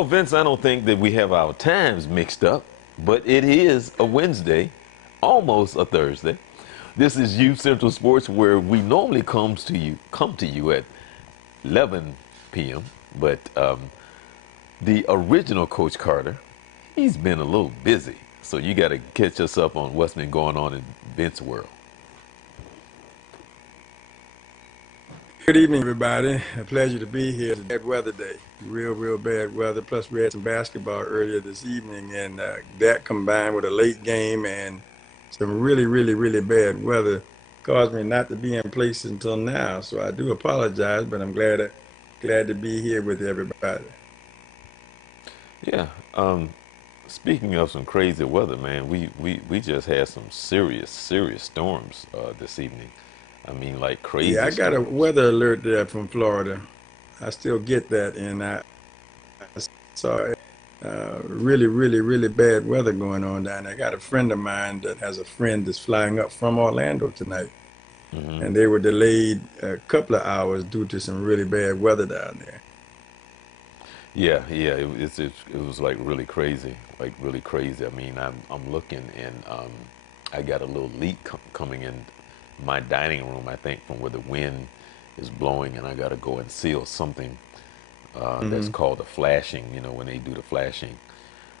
Well, Vince, I don't think that we have our times mixed up, but it is a Wednesday, almost a Thursday. This is Youth Central Sports, where we normally come to you at 11 p.m. But the original Coach Carter, he's been a little busy, so you got to catch us up on what's been going on in Vince's world. Good evening, everybody. A pleasure to be here. It's a bad weather day. Real bad weather. Plus, we had some basketball earlier this evening, and that combined with a late game and some really bad weather caused me not to be in place until now. So I do apologize, but I'm glad to be here with everybody. Yeah. Speaking of some crazy weather, man, we just had some serious storms this evening. I mean, like Yeah, crazy I got a storms. weather alert there from Florida. I still get that, and I saw really bad weather going on down there. I got a friend of mine that has a friend that's flying up from Orlando tonight, Hmm. and they were delayed a couple of hours due to some really bad weather down there. Yeah. It was like really crazy. I mean, I'm looking and I got a little leak coming in my dining room. I think from where the wind is blowing, and I got to go and seal something that's Hmm. called a flashing. You know, when they do the flashing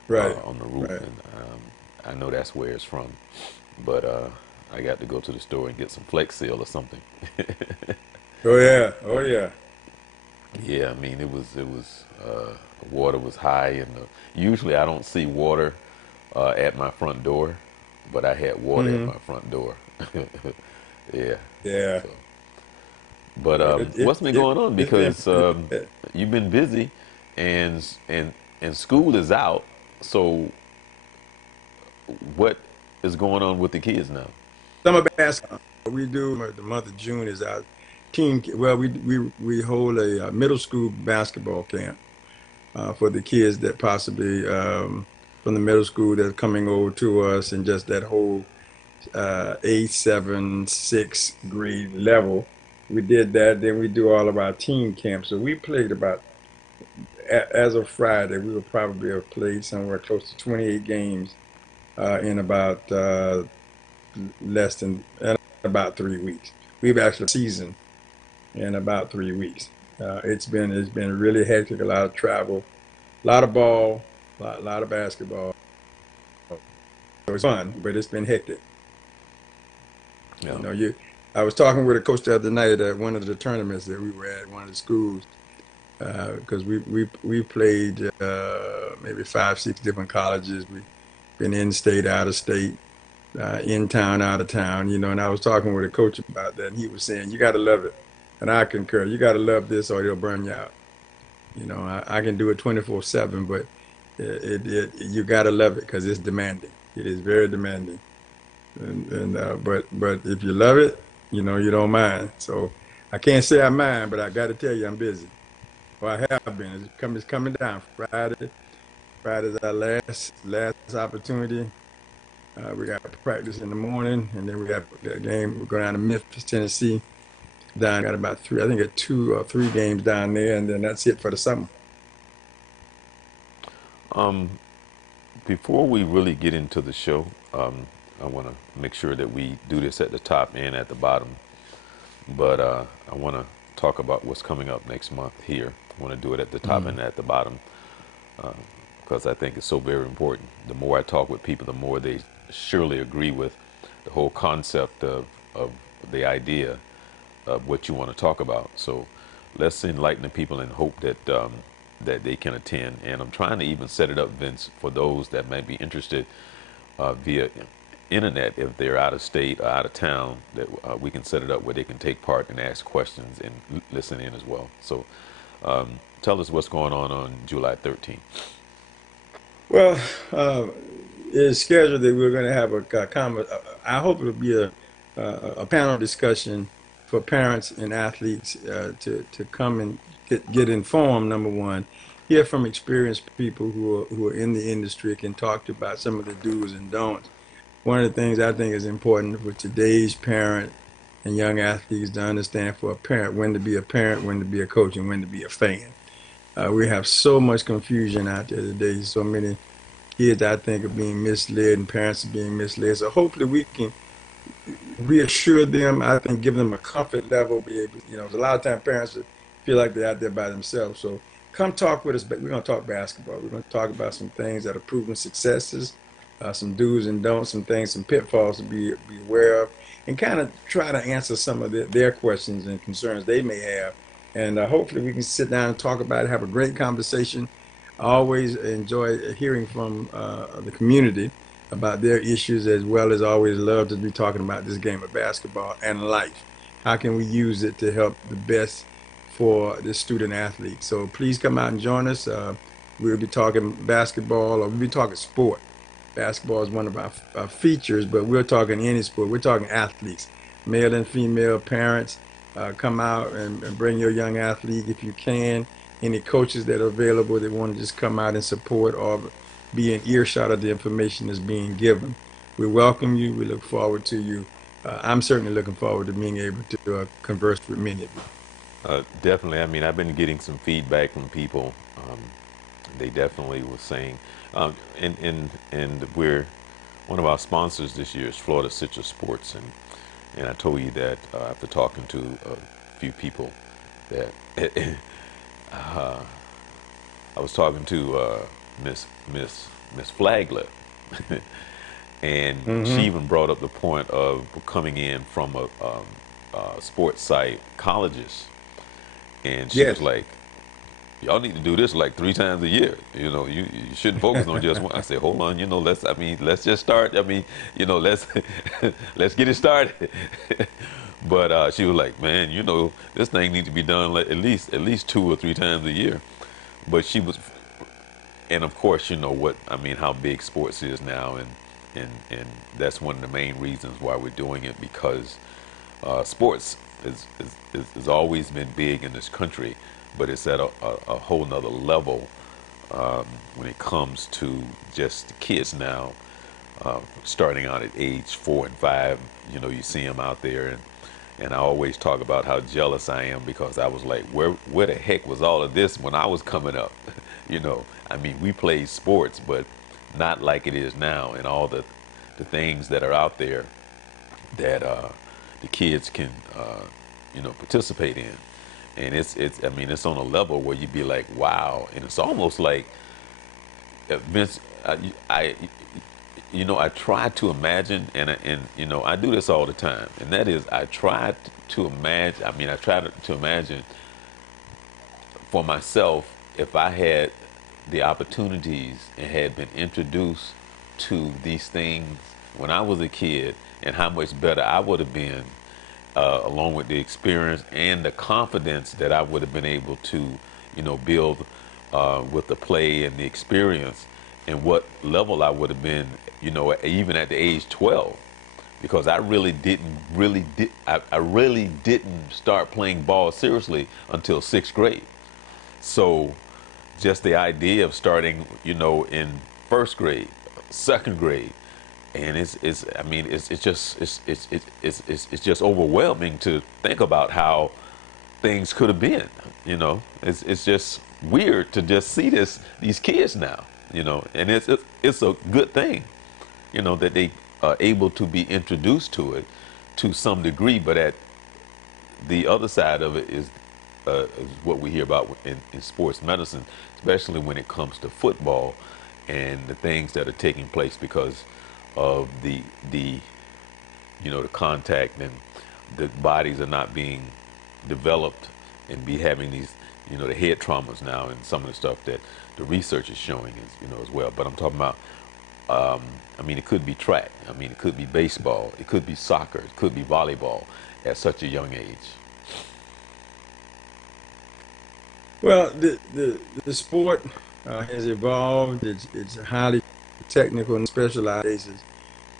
Right, on the roof, right. and I know that's where it's from. But I got to go to the store and get some Flex Seal or something. Oh yeah, oh yeah. Yeah, I mean water was high, and usually I don't see water at my front door, but I had water at Hmm. my front door. Yeah. Yeah. So, but But it what's it been it going on? it's been Because you've been busy, and school is out. So what is going on with the kids now? summer basketball. We do the month of June is our team. Well, we hold a middle school basketball camp for the kids that possibly from the middle school that's coming over to us, and just that whole eighth, seven, sixth grade level. We did that. Then we do all of our team camps. So we played about, as of Friday, we will probably have played somewhere close to 28 games in about less than about 3 weeks. We've actually season in about 3 weeks. It's been really hectic. A lot of travel, a lot of ball, lot of basketball. So it's fun, but it's been hectic. You Yeah. know, you. I was talking with a coach the other night at one of the tournaments that we were at, one of the schools, because we played maybe five, six different colleges. We've been in state, out of state, in town, out of town. And I was talking with a coach about that, and he was saying, "You got to love it," and I concur. You got to love this, or it'll burn you out. I can do it 24/7, but you got to love it because it's demanding. It is very demanding. But if you love it, you don't mind. So I can't say I mind, but I got to tell you I'm busy. Well, I have been. It's coming down Friday. Friday's our last opportunity. We got practice in the morning, and then we got a game. We're going down to Memphis, Tennessee. Got about three. I think got 2 or 3 games down there, and then that's it for the summer. Um, Before we really get into the show, I want to make sure that we do this at the top and at the bottom. But I want to talk about what's coming up next month here. I want to do it at the top Mm. and at the bottom because I think it's so very important. The more I talk with people, the more they surely agree with the whole concept of the idea of what you want to talk about. So let's enlighten the people and hope that they can attend. And I'm trying to even set it up, Vince, for those that might be interested via internet. If they're out of state or out of town, that we can set it up where they can take part and ask questions and listen in as well. So tell us what's going on July 13th. Well, it's scheduled that we're going to have I hope it'll be a panel discussion for parents and athletes to come and get informed. Number one, hear from experienced people who are in the industry, can talk to about some of the do's and don'ts. One of the things I think is important for today's parent and young athletes to understand, for a parent, when to be a parent, when to be a coach, and when to be a fan. We have so much confusion out there today. So many kids, I think, are being misled and parents are being misled. So hopefully we can reassure them. I think give them a comfort level. Be able, a lot of time parents feel like they're out there by themselves. So come talk with us. But we're going to talk basketball. We're going to talk about some things that are proven successes, some do's and don'ts, some things, some pitfalls to be aware of, and kind of try to answer some of their questions and concerns they may have. And hopefully we can sit down and talk about it, have a great conversation. I always enjoy hearing from the community about their issues, as well as always love to be talking about this game of basketball and life. How can we use it to help the best for the student athlete? So please come out and join us. We'll be talking basketball, or we'll be talking sport. Basketball is one of our features, but we're talking any sport. We're talking athletes, male and female parents. Come out and bring your young athlete if you can. Any coaches that are available that want to just come out and support or be in earshot of the information that's being given. We welcome you. We look forward to you. I'm certainly looking forward to being able to converse with many of you. Definitely. I mean, I've been getting some feedback from people. They definitely were saying, and we're one of our sponsors this year is Florida Citrus Sports, and I told you that after talking to a few people that I was talking to Miss Flagler, and she Hmm. even brought up the point of coming in from a sports site, colleges, and she was Yes. like, "Y'all need to do this like 3 times a year. You shouldn't focus on just one." I said, "Hold on, let's just start. Let's let's get it started." But she was like, "Man, this thing needs to be done like at least 2 or 3 times a year." But she was, and of course, you know what I mean, how big sports is now, and that's one of the main reasons why we're doing it, because sports has always been big in this country, but it's at a whole nother level when it comes to just the kids now, starting out at age 4 and 5. You see them out there, and I always talk about how jealous I am, because I was like, where the heck was all of this when I was coming up? I mean, we played sports, but not like it is now, and all the things that are out there that the kids can participate in, and it's I mean, it's on a level where you'd be like, wow. And it's almost like Vince, I try to imagine, and I do this all the time, and that is I try to imagine. I mean, I try to imagine for myself if I had the opportunities and had been introduced to these things when I was a kid, and how much better I would have been, along with the experience and the confidence that I would have been able to, build with the play and the experience, and what level I would have been, even at the age 12, because I really didn't start playing ball seriously until 6th grade. So just the idea of starting, in 1st grade, 2nd grade, and it's I mean, it's just it's just overwhelming to think about how things could have been. It's just weird to just see these kids now. And it's a good thing, that they are able to be introduced to it to some degree. But at the other side of it is what we hear about in sports medicine, especially when it comes to football and the things that are taking place because of the contact, and the bodies are not being developed, and be having these the head traumas now, and some of the stuff that the research is showing is as well. But I'm talking about, I mean, it could be track, I mean, it could be baseball, it could be soccer, it could be volleyball at such a young age. Well, the sport has evolved. It's highly technical and specialized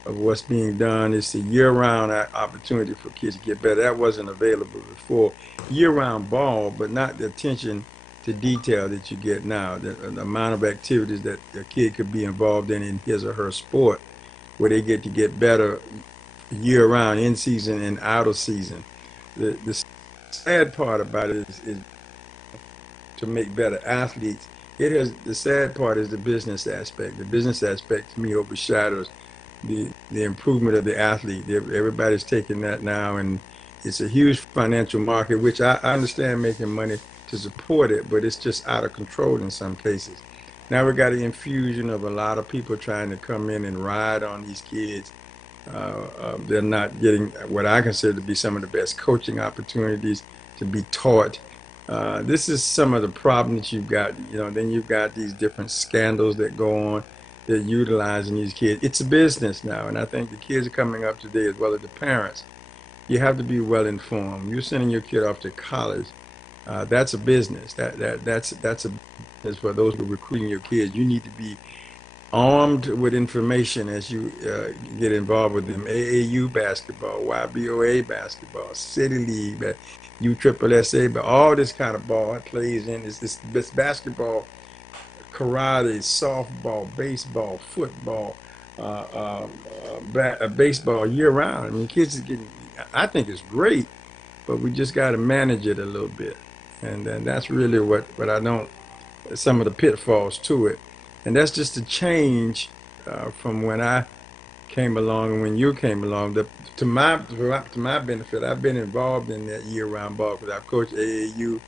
of what's being done. It's a year-round opportunity for kids to get better. That wasn't available before. Year-round ball, but not the attention to detail that you get now. The amount of activities that a kid could be involved in his or her sport, where they get to get better year-round, in season and out of season. The sad part about it is to make better athletes. It has the sad part is the business aspect. The business aspect to me overshadows the improvement of the athlete. Everybody's taking that now, and it's a huge financial market, which I understand making money to support it, but it's just out of control in some cases. Now we got an infusion of a lot of people trying to come in and ride on these kids. They're not getting what I consider to be some of the best coaching opportunities to be taught. This is some of the problems that you've got. Then you've got these different scandals that go on. They're utilizing these kids. It's a business now, and I think the kids are coming up today as well as the parents. You have to be well informed. You're sending your kid off to college. That's a business. That's a business for those who are recruiting your kids. You need to be armed with information as you get involved with them. AAU basketball, YBOA basketball, City League, USSSA, but all this kind of ball it plays in is this basketball, karate, softball, baseball, football, baseball year round. I mean, kids are getting. I think it's great, but we just got to manage it a little bit, and that's really what I don't. Some of the pitfalls to it. And that's just a change from when I came along and when you came along. To my benefit, I've been involved in that year-round ball because I've coached AAU,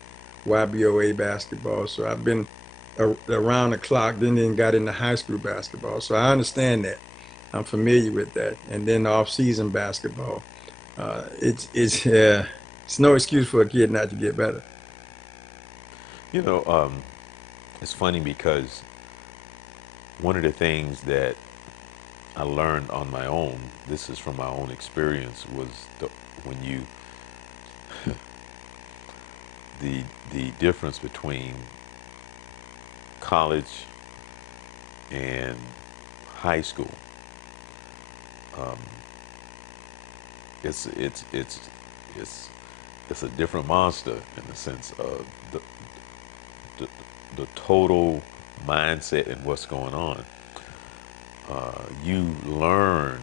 YBOA basketball. So I've been around the clock. Then got into high school basketball. So I understand that. I'm familiar with that. And then off-season basketball. It's no excuse for a kid not to get better. You know, it's funny because one of the things that I learned on my own, this is from my own experience, was when you the difference between college and high school. Um, it's it's a different monster in the sense of the, the total mindset and what's going on. You learn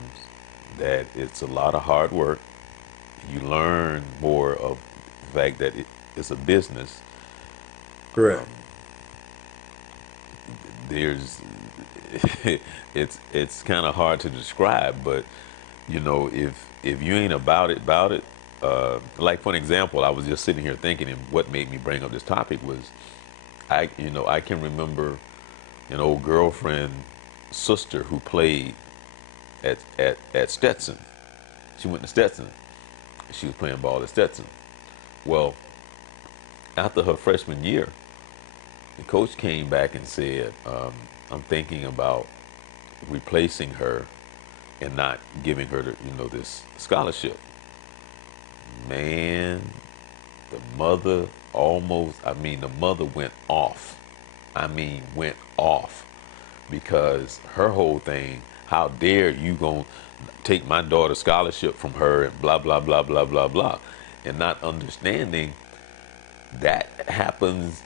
that it's a lot of hard work. You learn more of the fact that it's a business. Correct. Um, there's it's kind of hard to describe, but if you ain't about it. Like for an example, I was just sitting here thinking, and what made me bring up this topic was I can remember an old girlfriend sister who played at Stetson. She went to Stetson. She was playing ball at Stetson. Well, after her freshman year, the coach came back and said, "I'm thinking about replacing her and not giving her this scholarship." Man, the mother the mother went off. I mean, went off because her whole thing, how dare you gonna take my daughter's scholarship from her and blah, blah, blah, blah, blah, blah. And not understanding that happens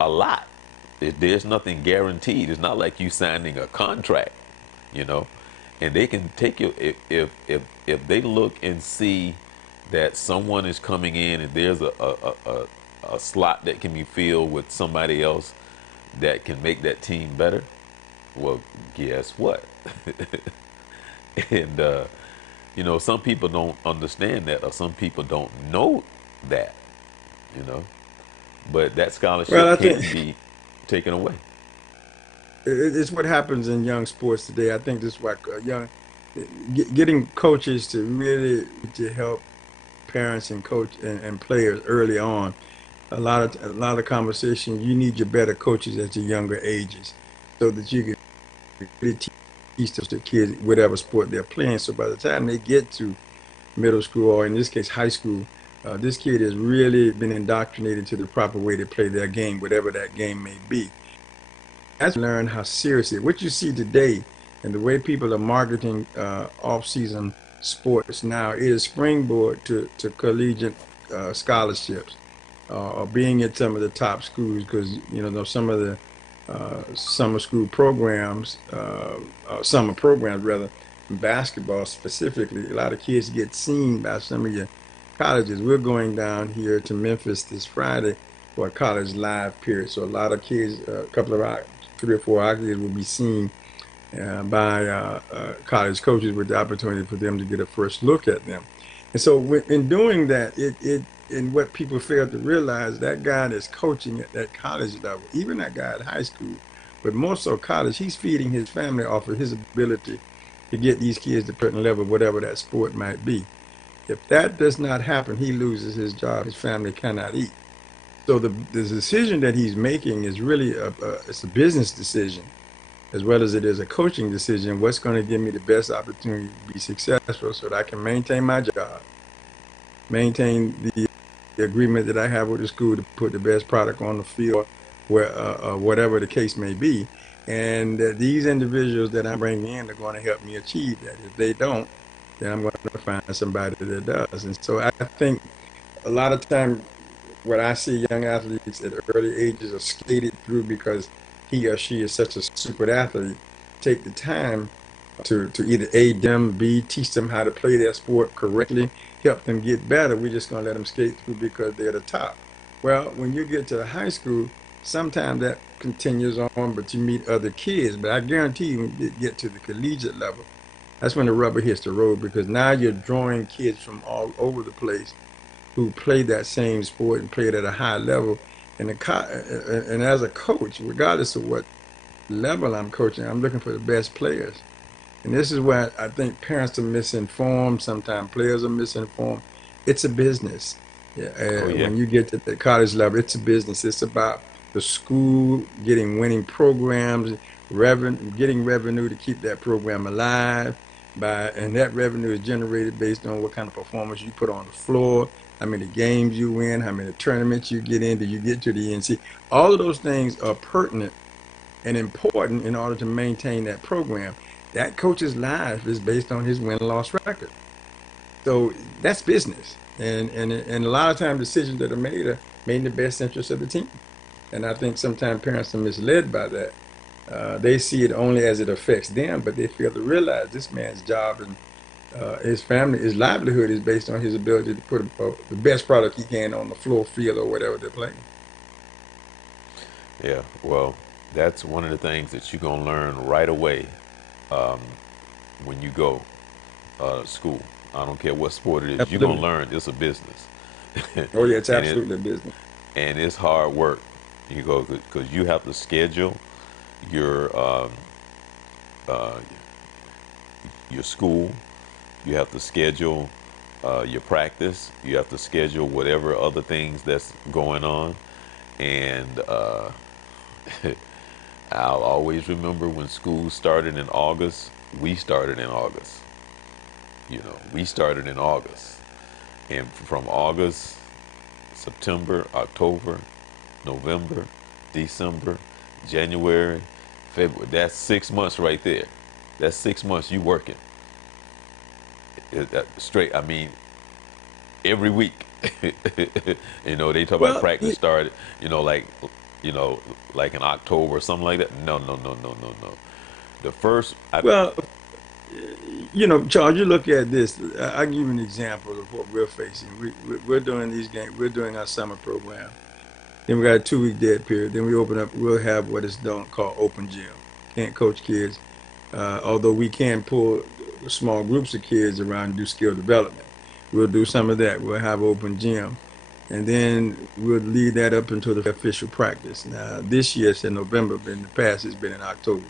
a lot. There's nothing guaranteed. It's not like you signing a contract, you know. And they can take you if they look and see that someone is coming in and there's a slot that can be filled with somebody else that can make that team better. Well, guess what? And some people don't understand that, or some people don't know that, you know. But that Well, I scholarship think can't be taken away. it's what happens in young sports today. I think this is why getting coaches to really to help parents and coach and players early on. A lot of conversation. You need your better coaches at your younger ages, so that you can really teach those kids whatever sport they're playing. So by the time they get to middle school, or in this case high school, this kid has really been indoctrinated to the proper way to play their game, whatever that game may be. As we learn how serious it. What you see today and the way people are marketing off-season sports now is springboard to collegiate scholarships or being at some of the top schools because some of the summer school programs, summer programs rather, in basketball specifically, a lot of kids get seen by some of your colleges. We're going down here to Memphis this Friday for a college live period. So a lot of kids, a couple of our 3 or 4 our kids will be seen by college coaches with the opportunity for them to get a first look at them. And so in doing that, and what people fail to realize, that guy that's coaching at that college level, even that guy at high school, but more so college, he's feeding his family off of his ability to get these kids to a certain level, whatever that sport might be. If that does not happen, he loses his job. His family cannot eat. So the decision that he's making is really it's a business decision as well as it is a coaching decision. What's going to give me the best opportunity to be successful so that I can maintain my job, maintain the agreement that I have with the school to put the best product on the field, where whatever the case may be. And these individuals that I'm bringing in are going to help me achieve that. If they don't, then I'm going to find somebody that does. And so I think a lot of time what I see young athletes at early ages are skated through because he or she is such a super athlete. Take the time to either aid them, B, teach them how to play their sport correctly, help them get better. We're just going to let them skate through because they're the top. Well, when you get to the high school, sometimes that continues on, but you meet other kids. But I guarantee you, when you get to the collegiate level, that's when the rubber hits the road because now you're drawing kids from all over the place who play that same sport and play it at a high level. And as a coach, regardless of what level I'm coaching, I'm looking for the best players. And this is where I think parents are misinformed. Sometimes players are misinformed. It's a business. Yeah, Oh yeah. when you get to the college level, it's a business. It's about the school getting winning programs, getting revenue to keep that program alive. And that revenue is generated based on what kind of performance you put on the floor, how many games you win, how many tournaments you get in, do you get to the NC. All of those things are pertinent and important in order to maintain that program. That coach's life is based on his win-loss record. So that's business. And a lot of times decisions that are made in the best interest of the team. And I think sometimes parents are misled by that. They see it only as it affects them, but they fail to realize this man's job and his family, his livelihood is based on his ability to put the best product he can on the floor, field, or whatever they're playing. Yeah. Well, that's one of the things that you're gonna learn right away um, when you go to school. I don't care what sport it is. You're gonna Absolutely. learn it's a business, Oh, yeah, it's and it absolutely a business. and it's hard work. You go because you have to schedule your uh, your school. You have to schedule your practice. You have to schedule whatever other things that's going on. And I'll always remember when school started in August. We started in August. We started in August. And from August, September, October, November, December, January, February. That's 6 months right there. That's 6 months you working straight. I mean, every week. They talk about Well, practice started. You know, like in October or something like that. No, no, no, no, no, no. The first, well, Charles, you look at this. I'll give you an example of what we're facing. We're doing these games. We're doing our summer program. Then we got a 2 week dead period. Then we open up. We'll have what is done called open gym. Can't coach kids, although we can pull small groups of kids around and do skill development. We'll do some of that. We'll have open gym, and then we'll lead that up until the official practice. Now this year it's in November, but in the past it's been in October.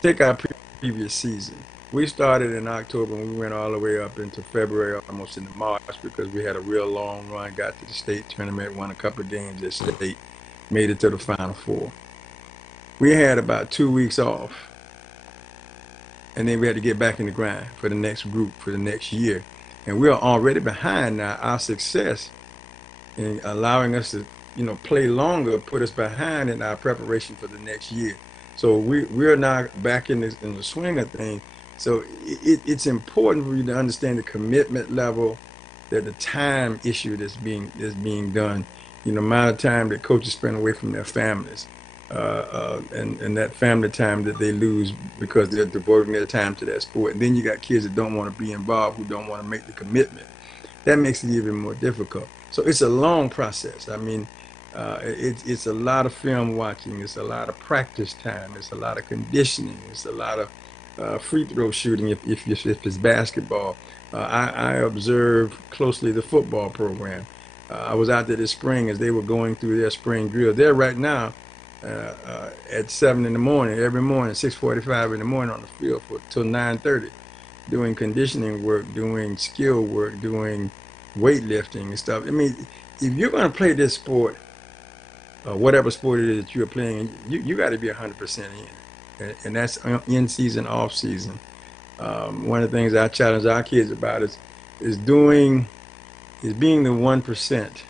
Take our previous season. We started in October and we went all the way up into February, almost into March, because we had a real long run, got to the state tournament, won a couple of games at state, made it to the Final Four. We had about 2 weeks off, and then we had to get back in the grind for the next group for the next year. And we are already behind now. Our success in allowing us to, play longer put us behind in our preparation for the next year. So we're now back in the swing of things. So it's important for you to understand the commitment level, that the time issue that's being done, the amount of time that coaches spend away from their families, and that family time that they lose because they're devoting their time to that sport. And then you got kids that don't want to be involved, who don't want to make the commitment. That makes it even more difficult. So it's a long process. I mean, It's a lot of film watching. It's a lot of practice time. It's a lot of conditioning. It's a lot of free throw shooting if it's basketball. I observe closely the football program. I was out there this spring as they were going through their spring drill. They're right now at 7 in the morning, every morning, 6:45 in the morning on the field for till 9:30, doing conditioning work, doing skill work, doing weightlifting and stuff. I mean, if you're going to play this sport, whatever sport it is that you're playing, you got to be 100% in, and that's in season, off season. One of the things I challenge our kids about is doing is being the 1%,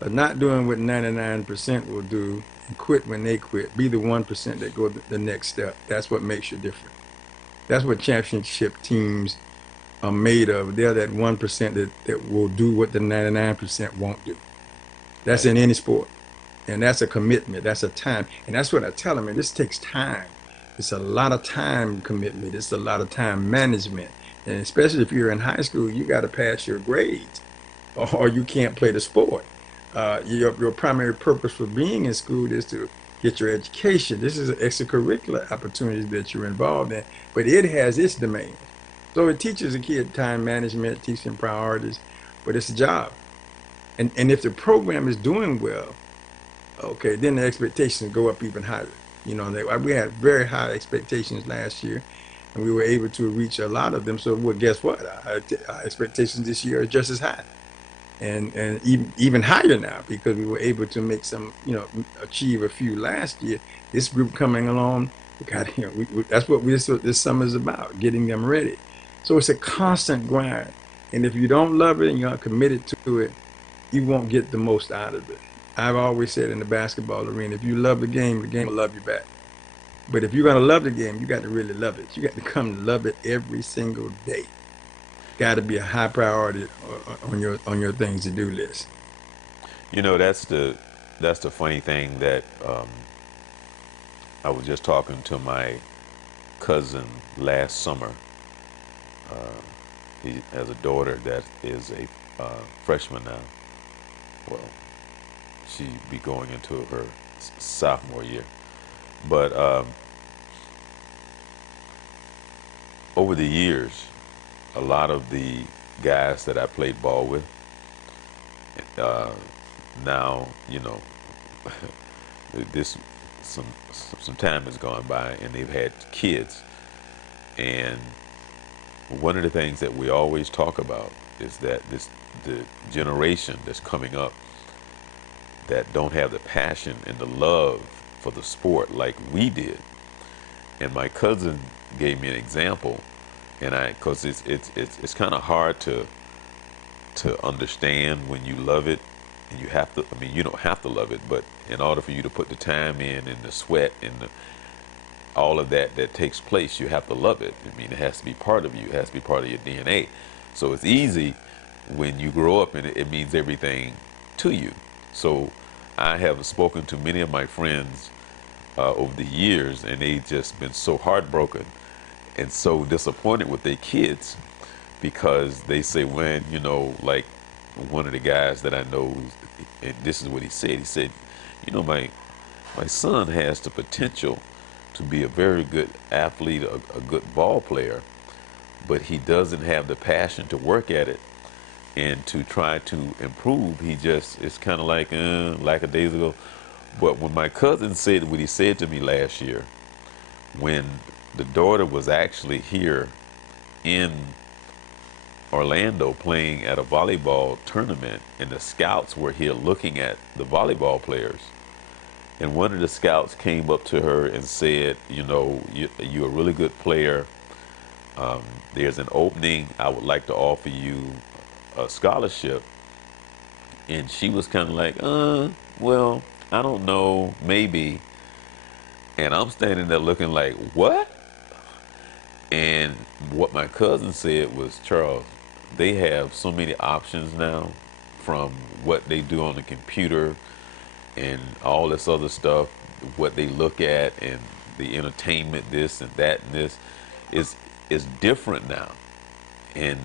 but not doing what 99% will do and quit when they quit. Be the 1% that go the next step. That's what makes you different. That's what championship teams are made of. They're that 1% that will do what the 99% won't do. That's Right. in any sport. And that's a commitment. That's a time. And that's what I tell them. And this takes time. It's a lot of time commitment. It's a lot of time management. And especially if you're in high school, you got to pass your grades or you can't play the sport. Your primary purpose for being in school is to get your education. This is an extracurricular opportunity that you're involved in, but it has its demands. So it teaches a kid time management, teaching priorities, but it's a job. And if the program is doing well, okay, then the expectations go up even higher. We had very high expectations last year, and we were able to reach a lot of them. So, well, guess what? Our expectations this year are just as high, and even higher now because we were able to make some, achieve a few last year. This group coming along, we got, that's what this summer is about, getting them ready. So it's a constant grind, and if you don't love it and you're not committed to it, you won't get the most out of it. I've always said in the basketball arena, if you love the game will love you back. But if you're gonna love the game, you got to really love it. You got to come to love it every single day. Got to be a high priority on your things to do list. You know, that's the funny thing that I was just talking to my cousin last summer. He has a daughter that is a freshman now. Well, she be going into her sophomore year. But over the years, a lot of the guys that I played ball with, uh, now this some time has gone by and they've had kids, and one of the things that we always talk about is that the generation that's coming up that don't have the passion and the love for the sport like we did. And my cousin gave me an example, and because it's kind of hard to understand when you love it, and you have to. I mean, you don't have to love it, but in order for you to put the time in and the sweat and all of that takes place, you have to love it. I mean, it has to be part of you. It has to be part of your DNA. So it's easy when you grow up and it means everything to you. So I have spoken to many of my friends over the years, and they just been so heartbroken and so disappointed with their kids because they say when like one of the guys that I know, and this is what he said. He said, my son has the potential to be a very good athlete, a good ball player, but he doesn't have the passion to work at it and to try to improve. He just, it's kind of like a days ago. But when my cousin said what he said to me last year, when the daughter was actually here in Orlando playing at a volleyball tournament, and the scouts were here looking at the volleyball players, and one of the scouts came up to her and said, you're a really good player. There's an opening. I would like to offer you a scholarship. And she was kind of like, well, I don't know, maybe. And I'm standing there looking like, what? And what my cousin said was, Charles, they have so many options now, from what they do on the computer and all this other stuff, what they look at and the entertainment, this and that and this is different now. And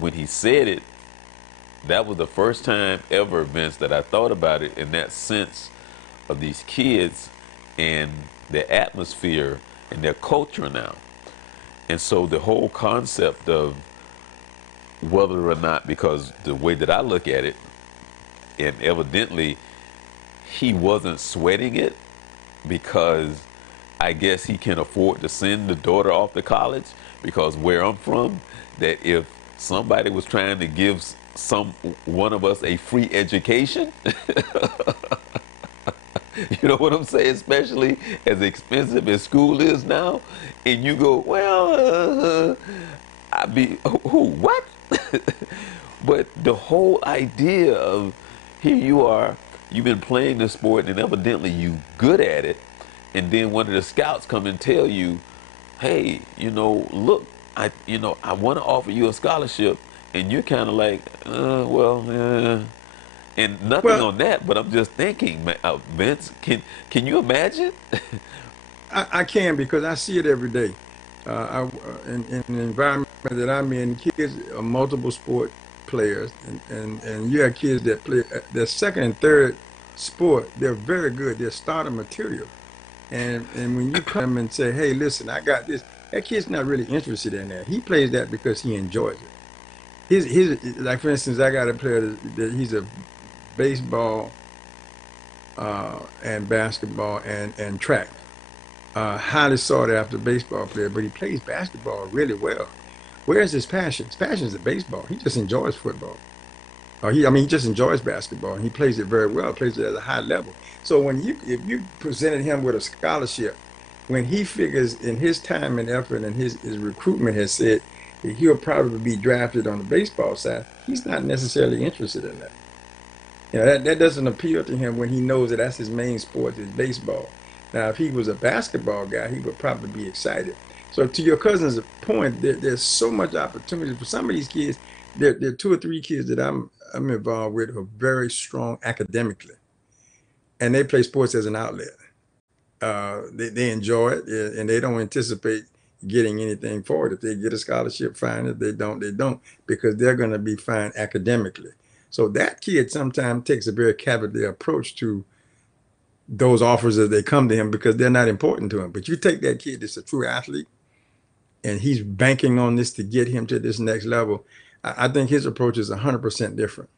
when he said it, that was the first time ever, Vince, that I thought about it in that sense of these kids and their atmosphere and their culture now. And so the whole concept of whether or not, because the way that I look at it, and evidently he wasn't sweating it because I guess he can afford to send the daughter off to college, because where I'm from, that if somebody was trying to give some one of us a free education, you know what I'm saying, especially as expensive as school is now, and you go, well, I be who what? But the whole idea of here you are, you've been playing the sport and evidently you good at it, and then one of the scouts come and tell you, hey, look, I want to offer you a scholarship, and you're kind of like, and nothing Well, on that. But I'm just thinking, Vince, can you imagine? I can because I see it every day. In the environment that I'm in, kids are multiple sport players, and you have kids that play their second and third sport. They're very good. They're starter material. And when you come and say, "Hey, listen, I got this," that kid's not really interested in that. He plays that because he enjoys it. His like for instance, I got a player that he's a baseball and basketball and track. Highly sought after baseball player, but he plays basketball really well. Where's his passion? His passion is the baseball. He just enjoys football. He just enjoys basketball, and he plays it very well. Plays it at a high level. So if you presented him with a scholarship, when he figures in his time and effort and his recruitment has said that he'll probably be drafted on the baseball side, he's not necessarily interested in that. That doesn't appeal to him when he knows that that's his main sport is baseball. Now, if he was a basketball guy, he would probably be excited. So to your cousin's point, there's so much opportunity for some of these kids. There are two or three kids that I'm involved with who are very strong academically, and they play sports as an outlet. They enjoy it, and they don't anticipate getting anything for it. If they get a scholarship, fine. If they don't, they don't, because they're going to be fine academically. So that kid sometimes takes a very cavalier approach to those offers as they come to him because they're not important to him. But you take that kid that's a true athlete and he's banking on this to get him to this next level. I think his approach is 100% different.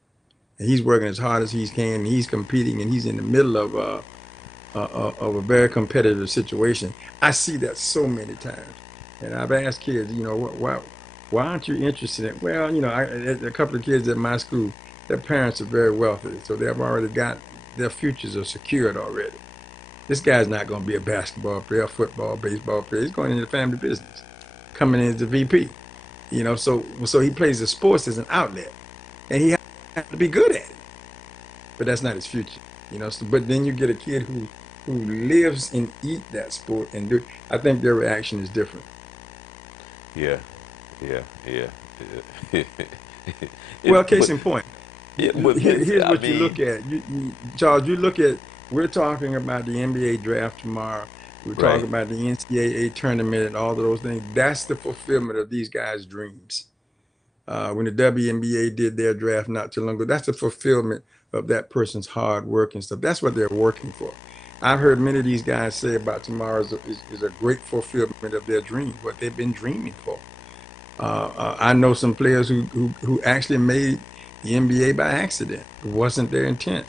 And he's working as hard as he can. And he's competing, and he's in the middle of a very competitive situation. I see that so many times, and I've asked kids, why aren't you interested in? Well, a couple of kids at my school, their parents are very wealthy, so they've already got their futures are secured already. This guy's not going to be a basketball player, football, baseball player. He's going into the family business, coming in as a VP. So he plays the sports as an outlet, and he has to be good at it. But that's not his future. But then you get a kid who lives and eat that sport and do. I think their reaction is different. Yeah, yeah, yeah. Well, case But in point, yeah, but Vince, here's I what you mean, look at. Charles, you look at. We're talking about the NBA draft tomorrow. We're talking right. about the NCAA tournament and all of those things. That's the fulfillment of these guys' dreams. When the WNBA did their draft not too long ago, that's the fulfillment of that person's hard work and stuff. That's what they're working for. I've heard many of these guys say about tomorrow is a great fulfillment of their dream, what they've been dreaming for. I know some players who actually made the NBA by accident. It wasn't their intent.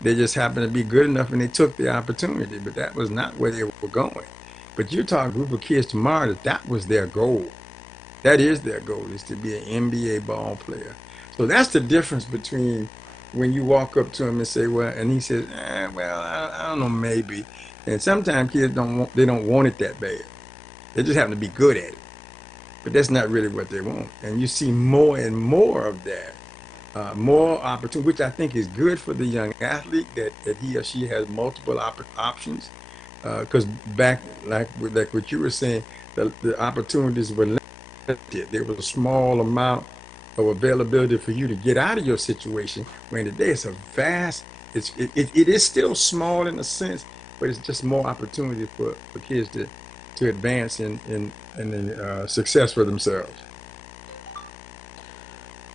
They just happened to be good enough and they took the opportunity, but that was not where they were going. But you're talking a group of kids tomorrow that was their goal. That is their goal, is to be an NBA ball player. So that's the difference between when you walk up to him and say, well, and he says, well, I don't know, maybe. And sometimes kids they don't want it that bad. They just happen to be good at it. But that's not really what they want. And you see more and more of that, more opportunity, which I think is good for the young athlete that he or she has multiple options. Because back, like what you were saying, the opportunities were limited. There was a small amount of availability for you to get out of your situation. When today it's a vast, it is still small in a sense, but it's just more opportunity for kids to advance in success for themselves.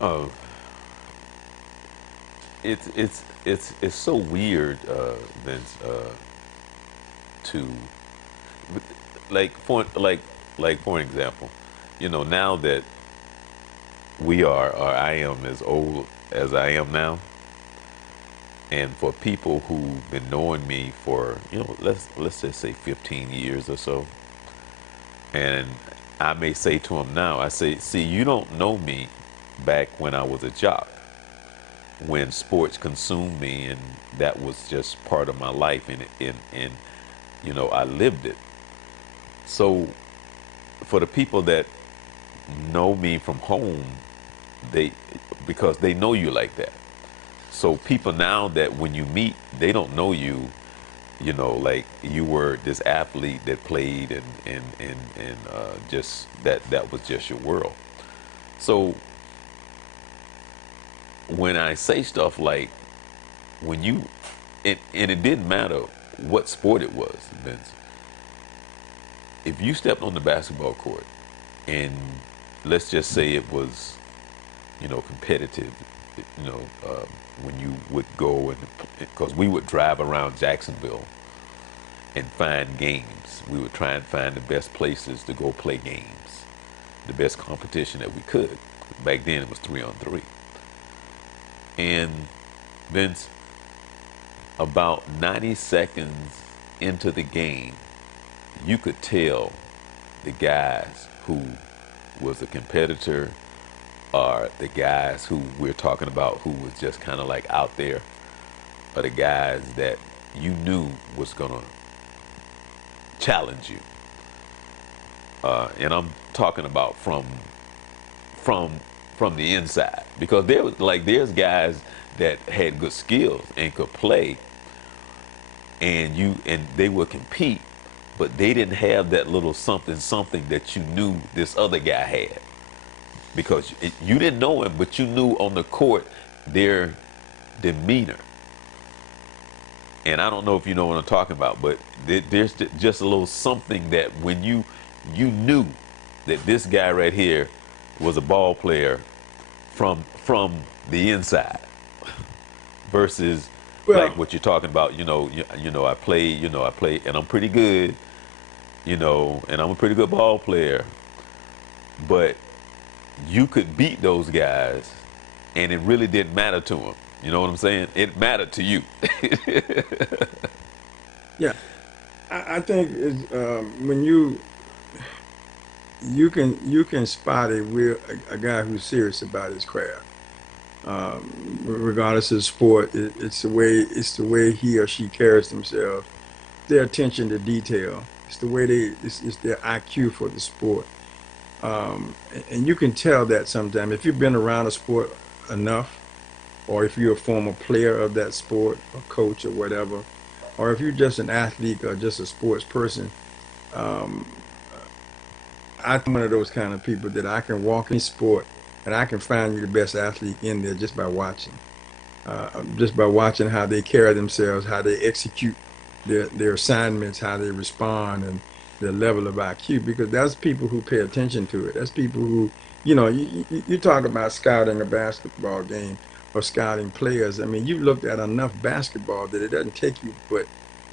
Oh, it's so weird, Vince, to like for an example, now that we are or I am as old as I am now, and for people who've been knowing me for let's just say 15 years or so, and I may say to them now, I say, see, you don't know me back when I was a jock, when sports consumed me, and that was just part of my life, and I lived it. So for the people that know me from home, they because they know you like that. So people now that when you meet, they don't know you, like you were this athlete that played and just that was just your world. So when I say stuff like when you and it didn't matter what sport it was, Vince, if you stepped on the basketball court and let's just say it was competitive, you know, uh, when you would go and because we would drive around Jacksonville and find games. We would try and find the best places to go play games, the best competition that we could. Back then it was 3-on-3. And Vince, about 90 seconds into the game, you could tell the guys who was a competitor or the guys who we're talking about who was just kind of like out there, or the guys that you knew was gonna challenge you. And I'm talking about from from the inside, because there's guys that had good skills and could play, and they would compete, but they didn't have that little something that you knew this other guy had, because you didn't know him, but you knew on the court their demeanor. And I don't know if you know what I'm talking about, but there's just a little something that when you knew that this guy right here was a ball player from the inside, versus Well, like what you're talking about. I play, and I'm pretty good. And I'm a pretty good ball player, but you could beat those guys, and it really didn't matter to them. You know what I'm saying? It mattered to you. yeah, I think it's, when you can spot a guy who's serious about his craft, regardless of sport. It's the way he or she carries themselves, their attention to detail. It's the way it's their IQ for the sport. And you can tell that sometimes if you've been around a sport enough, or if you're a former player of that sport, or coach, or whatever, or if you're just an athlete or just a sports person. Um, I'm one of those kind of people that I can walk in sport and I can find you the best athlete in there just by watching how they carry themselves, how they execute their assignments, how they respond, and their level of IQ. Because that's people who pay attention to it. That's people who, you talk about scouting a basketball game or scouting players. I mean, you've looked at enough basketball that it doesn't take you but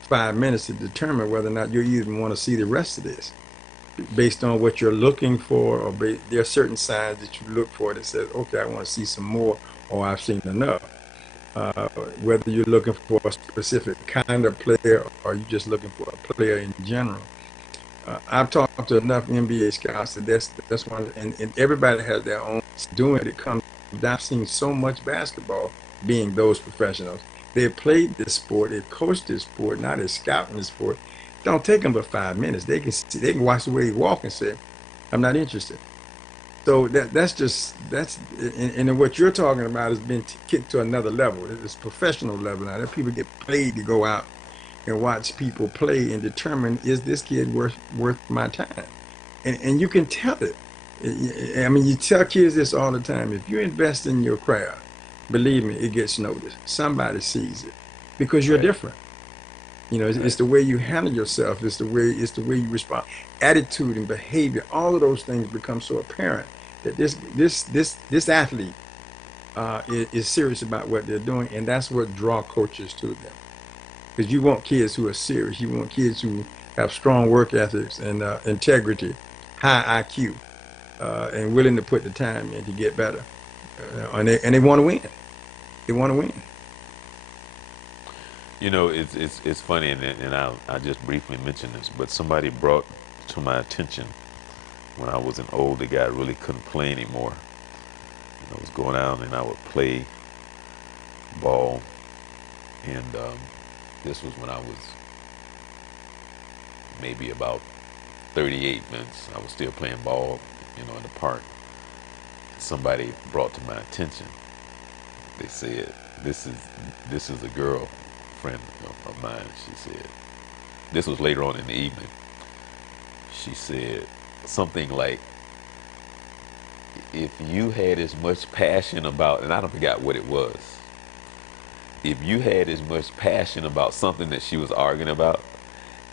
5 minutes to determine whether or not you even want to see the rest of this, based on what you're looking for, or there are certain signs that you look for that says, okay, I want to see some more, or I've seen enough. Whether you're looking for a specific kind of player or you're just looking for a player in general. I've talked to enough NBA scouts that that's one, and everybody has their own doing it. It comes. I've seen so much basketball being those professionals. They've played this sport, they've coached this sport, now they're scouting this sport. Don't take them but 5 minutes. They can watch the way he walk and say, "I'm not interested." So and what you're talking about has been kicked to another level. It's professional level now. That people get paid to go out and watch people play and determine, is this kid worth my time? And you can tell it. I mean, you tell kids this all the time. If you invest in your craft, believe me, it gets noticed. Somebody sees it because you're Right, different. It's right. the way you handle yourself. It's the way you respond. Attitude and behavior. All of those things become so apparent that this athlete is serious about what they're doing, and that's what draw coaches to them. Because you want kids who are serious. You want kids who have strong work ethics and integrity, high IQ, and willing to put the time in to get better. And they want to win. They want to win. You know, it's funny, and I just briefly mentioned this, but somebody brought to my attention when I was an older guy, really couldn't play anymore. I was going out and I would play ball, and this was when I was maybe about 38 minutes. I was still playing ball, in the park. Somebody brought to my attention. They said, "This is a girl friend of mine." She said, this was later on in the evening. She said something like, "If you had as much passion about," and I don't forget what it was. If you had as much passion about something that she was arguing about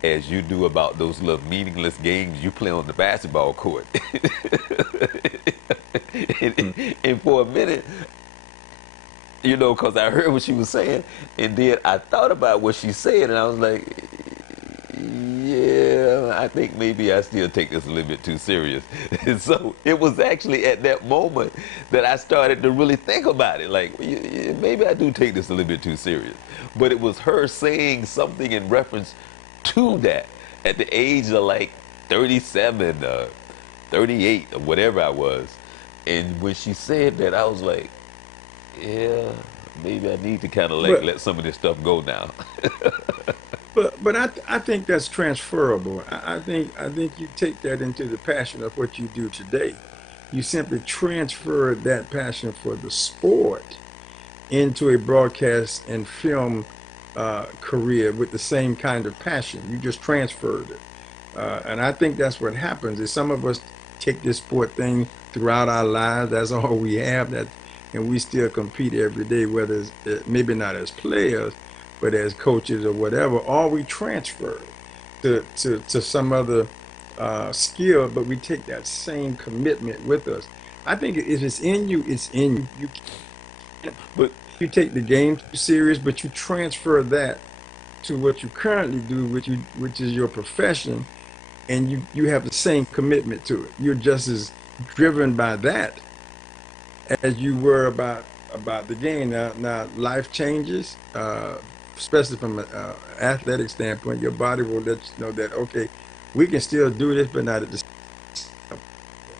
as you do about those little meaningless games you play on the basketball court. And for a minute, because I heard what she was saying, and then I thought about what she said, and I was like, yeah, I think maybe I still take this a little bit too serious. And so it was actually at that moment that I started to really think about it. Like, maybe I do take this a little bit too serious. But it was her saying something in reference to that at the age of like 37, 38, or whatever I was. And when she said that, I was like, yeah, maybe I need to kind of like But let some of this stuff go now. but I think that's transferable. I think you take that into the passion of what you do today. You simply transfer that passion for the sport into a broadcast and film career with the same kind of passion. You just transferred it. And I think that's what happens is some of us take this sport thing throughout our lives. That's all we have. And we still compete every day, whether it's maybe not as players, but as coaches or whatever. Or we transfer to some other skill, but we take that same commitment with us. I think if it's in you, it's in you. But You take the game too serious, but you transfer that to what you currently do, which is your profession, and you have the same commitment to it. You're just as driven by that as you were about the game. Now life changes, especially from an athletic standpoint. Your body will let you know that okay, we can still do this, but not at the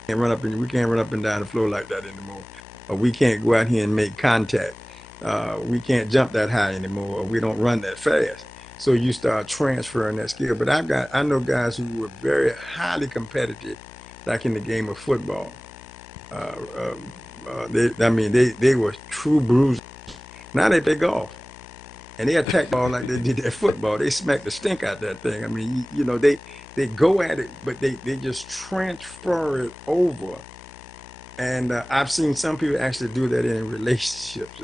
can't run up and we can't run up and down the floor like that anymore. Or we can't go out here and make contact. We can't jump that high anymore, or we don't run that fast. So you start transferring that skill. But I know guys who were very highly competitive, like in the game of football. Uh, I mean, they were true bruisers. Now they play golf and they attack ball like they did their football. They smack the stink out that thing. I mean, they go at it, but they just transfer it over. And I've seen some people actually do that in relationships,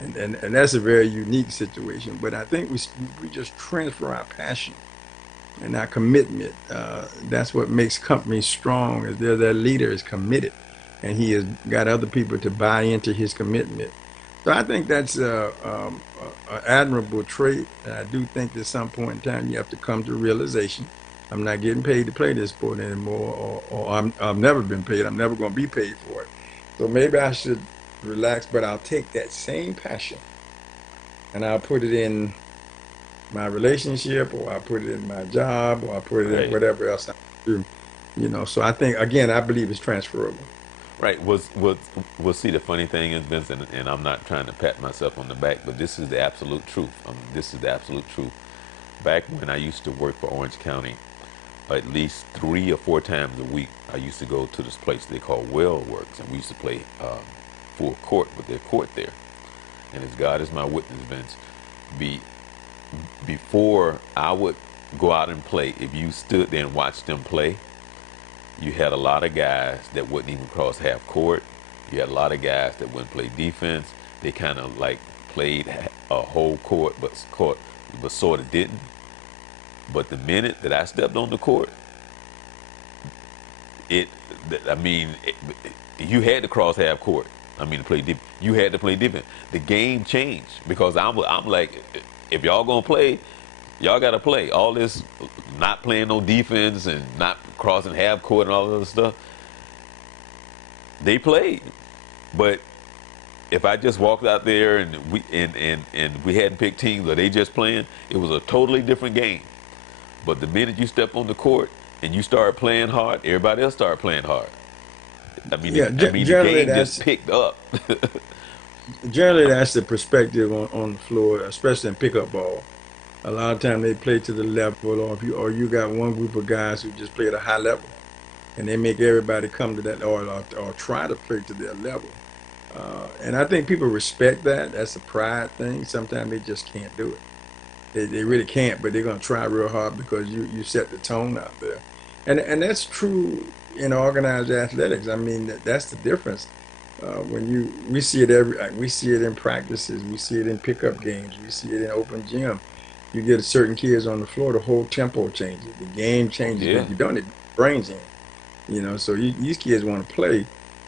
and that's a very unique situation. But I think we just transfer our passion and our commitment. That's what makes companies strong. Is their leader is committed, and he has got other people to buy into his commitment. So I think that's a admirable trait. And I do think at some point in time you have to come to realization. I'm not getting paid to play this sport anymore, or I've never been paid. I'm never going to be paid for it. So maybe I should relax, but I'll take that same passion and I'll put it in my relationship, or I'll put it in my job, or I'll put it in right. whatever else I do. So I think again, I believe it's transferable. Right. See, the funny thing is, Vincent, and I'm not trying to pat myself on the back, but this is the absolute truth. This is the absolute truth. Back when I used to work for Orange County, at least 3 or 4 times a week, I used to go to this place they call Well Works, and we used to play full court with their court there. And as God is my witness, Vince, be before I would go out and play, if you stood there and watched them play, you had a lot of guys that wouldn't even cross half court. You had a lot of guys that wouldn't play defense. They kind of like played a whole court, but sort of didn't. But the minute that I stepped on the court, it, I mean, you had to cross half court. I mean, to play deep, you had to play defense. The game changed because I'm like, if y'all gonna play, y'all gotta play. All this not playing no defense and not crossing half court and all that other stuff. They played, but if I just walked out there and we hadn't picked teams or they just playing, it was a totally different game. But the minute you step on the court and you start playing hard, everybody else start playing hard. Yeah, The game just picked up. generally that's the perspective on the floor, especially in pickup ball. A lot of time they play to the level, or you got one group of guys who just play at a high level, and they make everybody come to that or try to play to their level. And I think people respect that. That's a pride thing. Sometimes they just can't do it. They really can't, but they're gonna try real hard because you set the tone out there, and that's true in organized athletics. I mean that's the difference. When we see it we see it in practices, we see it in pickup games, we see it in open gym. You get certain kids on the floor, the whole tempo changes, the game changes. Yeah. But you don't, it brains in. So these kids want to play,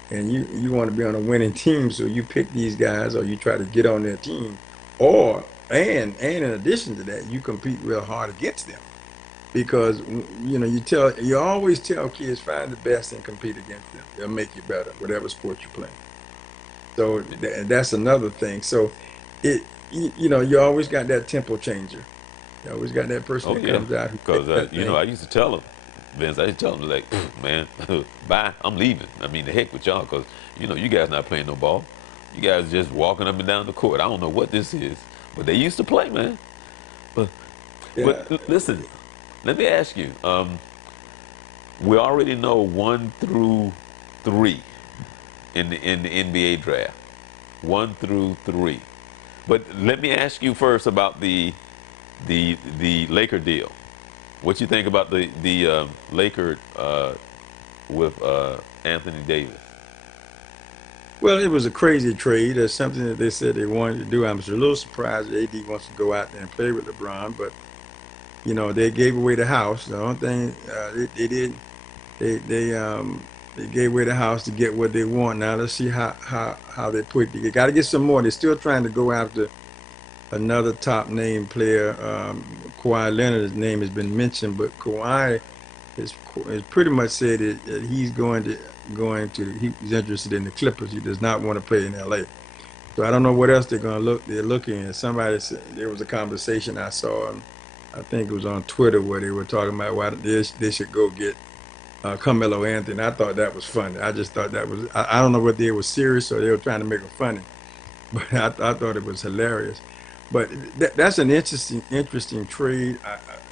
and you want to be on a winning team, so you pick these guys or you try to get on their team, or and in addition to that, you compete real hard against them because you always tell kids find the best and compete against them. They'll make you better, whatever sport you're playing. So that's another thing. So you always got that tempo changer. You always got that person Oh that yeah, comes out who because fits that thing. I used to tell them, Vince. I used to tell them like, man, bye. I'm leaving. I mean, the heck with y'all, because you guys not playing no ball. You guys just walking up and down the court. I don't know what this is, but they used to play, man. But Yeah. listen, let me ask you. We already know 1 through 3 in the NBA draft, 1 through 3. But let me ask you first about the Laker deal. What you think about the Laker with Anthony Davis? Well, it was a crazy trade. That's something that they said they wanted to do. I'm just a little surprised that AD wants to go out there and play with LeBron, but they gave away the house. The only thing they did, they gave away the house to get what they want. Now let's see how they put it. They got to get some more. They're still trying to go after another top name player. Kawhi Leonard's name has been mentioned, but Kawhi has pretty much said that he's he's interested in the Clippers. He does not want to play in LA. So I don't know what else they're going to look. They're looking at. Somebody said there was a conversation I saw, I think it was on Twitter, where they were talking about why they should go get Carmelo Anthony. I thought that was funny. I just thought that was. I don't know whether they were serious or they were trying to make it funny, but I thought it was hilarious. But that's an interesting trade.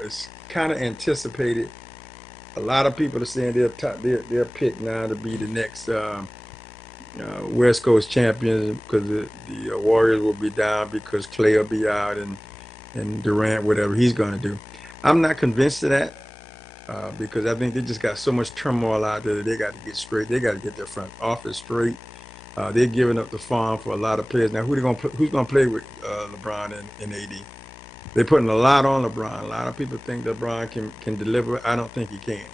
It's kind of anticipated. A lot of people are saying they're picked now to be the next West Coast champions because the Warriors will be down because Clay will be out and Durant, whatever he's going to do. I'm not convinced of that because I think they just got so much turmoil out there that they got to get straight. They got to get their front office straight. They're giving up the farm for a lot of players. Now, who's going to play with LeBron and AD? They're putting a lot on LeBron. A lot of people think LeBron can deliver. I don't think he can.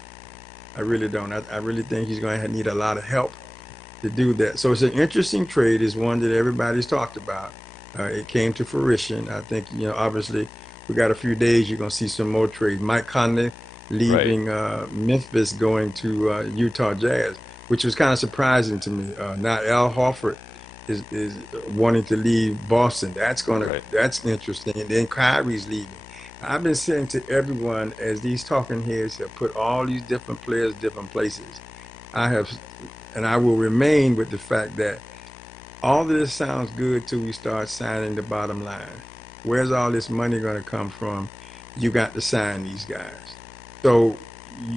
I really don't. I really think he's going to need a lot of help to do that. So it's an interesting trade. It's one that everybody's talked about. It came to fruition. I think, obviously, we got a few days. You're going to see some more trades. Mike Conley leaving Memphis, going to Utah Jazz, which was kind of surprising to me. Now Al Horford is wanting to leave Boston. That's interesting. And then Kyrie's leaving. I've been saying to everyone as these talking heads have put all these different players different places. And I will remain with the fact that all of this sounds good till we start signing the bottom line. Where's all this money going to come from? You got to sign these guys. So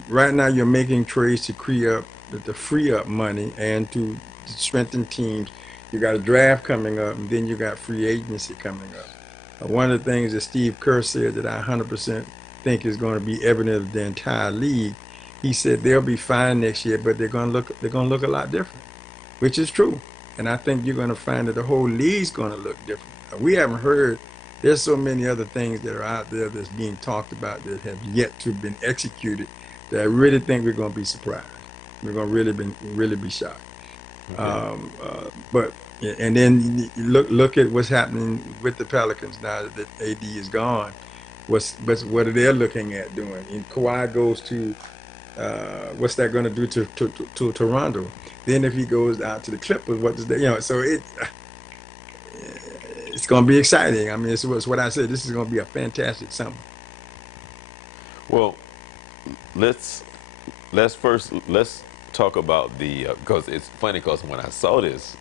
right now you're making trades to free up money and to strengthen teams. You got a draft coming up, and then you got free agency coming up. One of the things that Steve Kerr said that I 100% think is going to be evident of the entire league, he said they'll be fine next year, but they're going to look a lot different, which is true. And I think you're going to find that the whole league's going to look different. We haven't heard. There's so many other things that are out there that's being talked about that have yet to been executed that I really think we're going to be surprised. We're going to really be shocked. Okay. But and then you look at what's happening with the Pelicans now that AD is gone. What are they looking at doing? And Kawhi goes to what's that going to do to Toronto? Then if he goes out to the Clippers, what does that, So it's going to be exciting. I mean, it's what I said. This is going to be a fantastic summer. Well, let's let's talk about the because it's funny because when I saw this,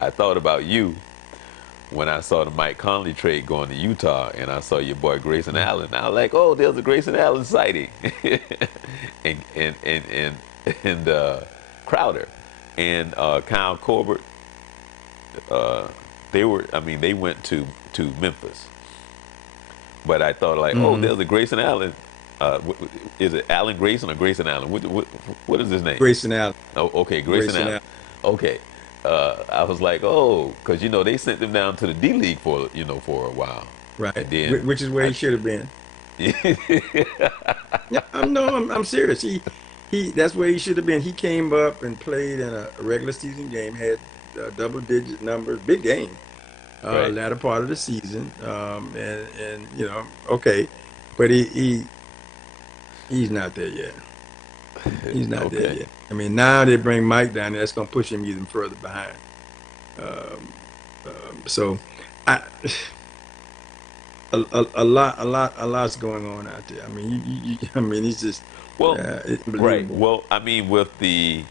I thought about you when I saw the Mike Conley trade going to Utah, and I saw your boy Grayson Allen. I was like, oh, there's a Grayson Allen sighting, and Crowder and Kyle Corbett. Uh, they were, I mean, they went to Memphis, but I thought like, oh, Hmm. there's a Grayson Allen. Is it Allen Grayson or Grayson Allen? What is his name? Grayson Allen. Oh, okay, Grayson Grayson Allen. Allen. Okay, I was like, oh, because they sent him down to the D League for for a while, Right. and then Which is where he I, should have been. Yeah, I'm serious. That's where he should have been. He came up and played in a regular season game, had double digit numbers, big game, right, latter part of the season. And okay, but he's not there yet. He's not there okay, yet. I mean, now they bring Mike down there, that's gonna push him even further behind. Um, so I a lot's going on out there. I mean, I mean, he's just well, it's right, unbelievable. well, I mean, with the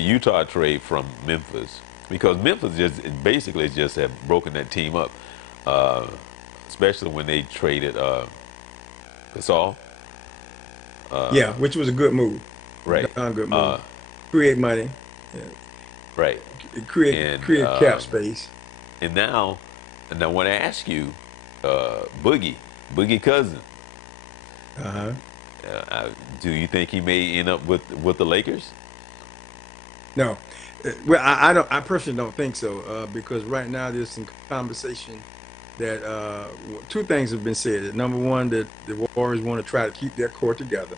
Utah trade from Memphis, because Memphis just basically just have broken that team up, uh, especially when they traded Gasol, Yeah, which was a good move, right, darn good move. uh, Create money, yeah, right, and create cap space. and now, I want to ask you, Boogie Cousin, Uh-huh. do you think he may end up with the Lakers? No, well, I don't. I personally don't think so because right now there's some conversation that two things have been said. Number one, that the Warriors want to try to keep their core together.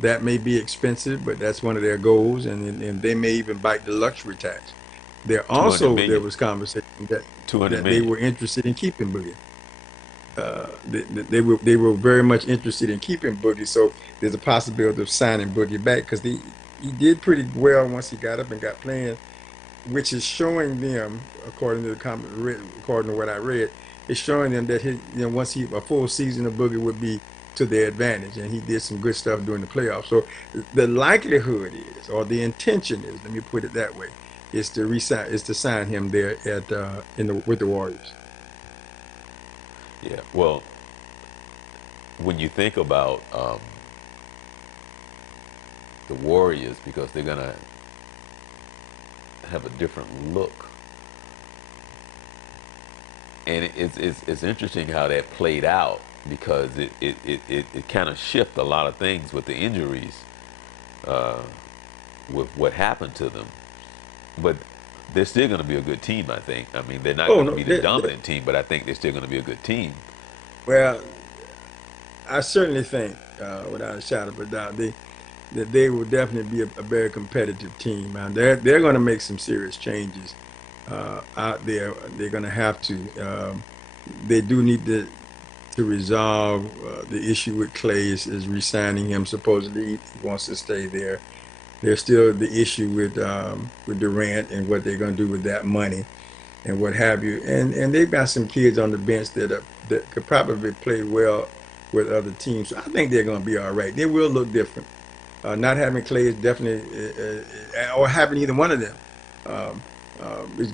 That may be expensive, but that's one of their goals, and they may even bite the luxury tax. Two hundred There million, was conversation that 200 they million. were interested in keeping Boogie. They were very much interested in keeping Boogie, so there's a possibility of signing Boogie back because he did pretty well once he got up and got playing, which is showing them, according to according to what I read, it's showing them that once he a full season of Boogie would be to their advantage, and he did some good stuff during the playoffs. So the likelihood is, or the intention is, let me put it that way, is to sign him there at in the with the Warriors. Yeah. Well, when you think about the Warriors, because they're gonna have a different look, and it's interesting how that played out because it kind of shifted a lot of things with the injuries, uh, with what happened to them. But they're still going to be a good team, I think. I mean, they're not Oh going to no, be the dominant team, but I think they're still going to be a good team. well, I certainly think, without a shadow of a doubt, that they will definitely be a very competitive team. Man, they're going to make some serious changes out there. They're going to have to. They do need to resolve the issue with Clay is re-signing him. Supposedly, he wants to stay there. There's still the issue with Durant and what they're going to do with that money and what have you. And they've got some kids on the bench that could probably play well with other teams. So I think they're going to be all right. They will look different. Not having Clay is definitely, or having either one of them, um, is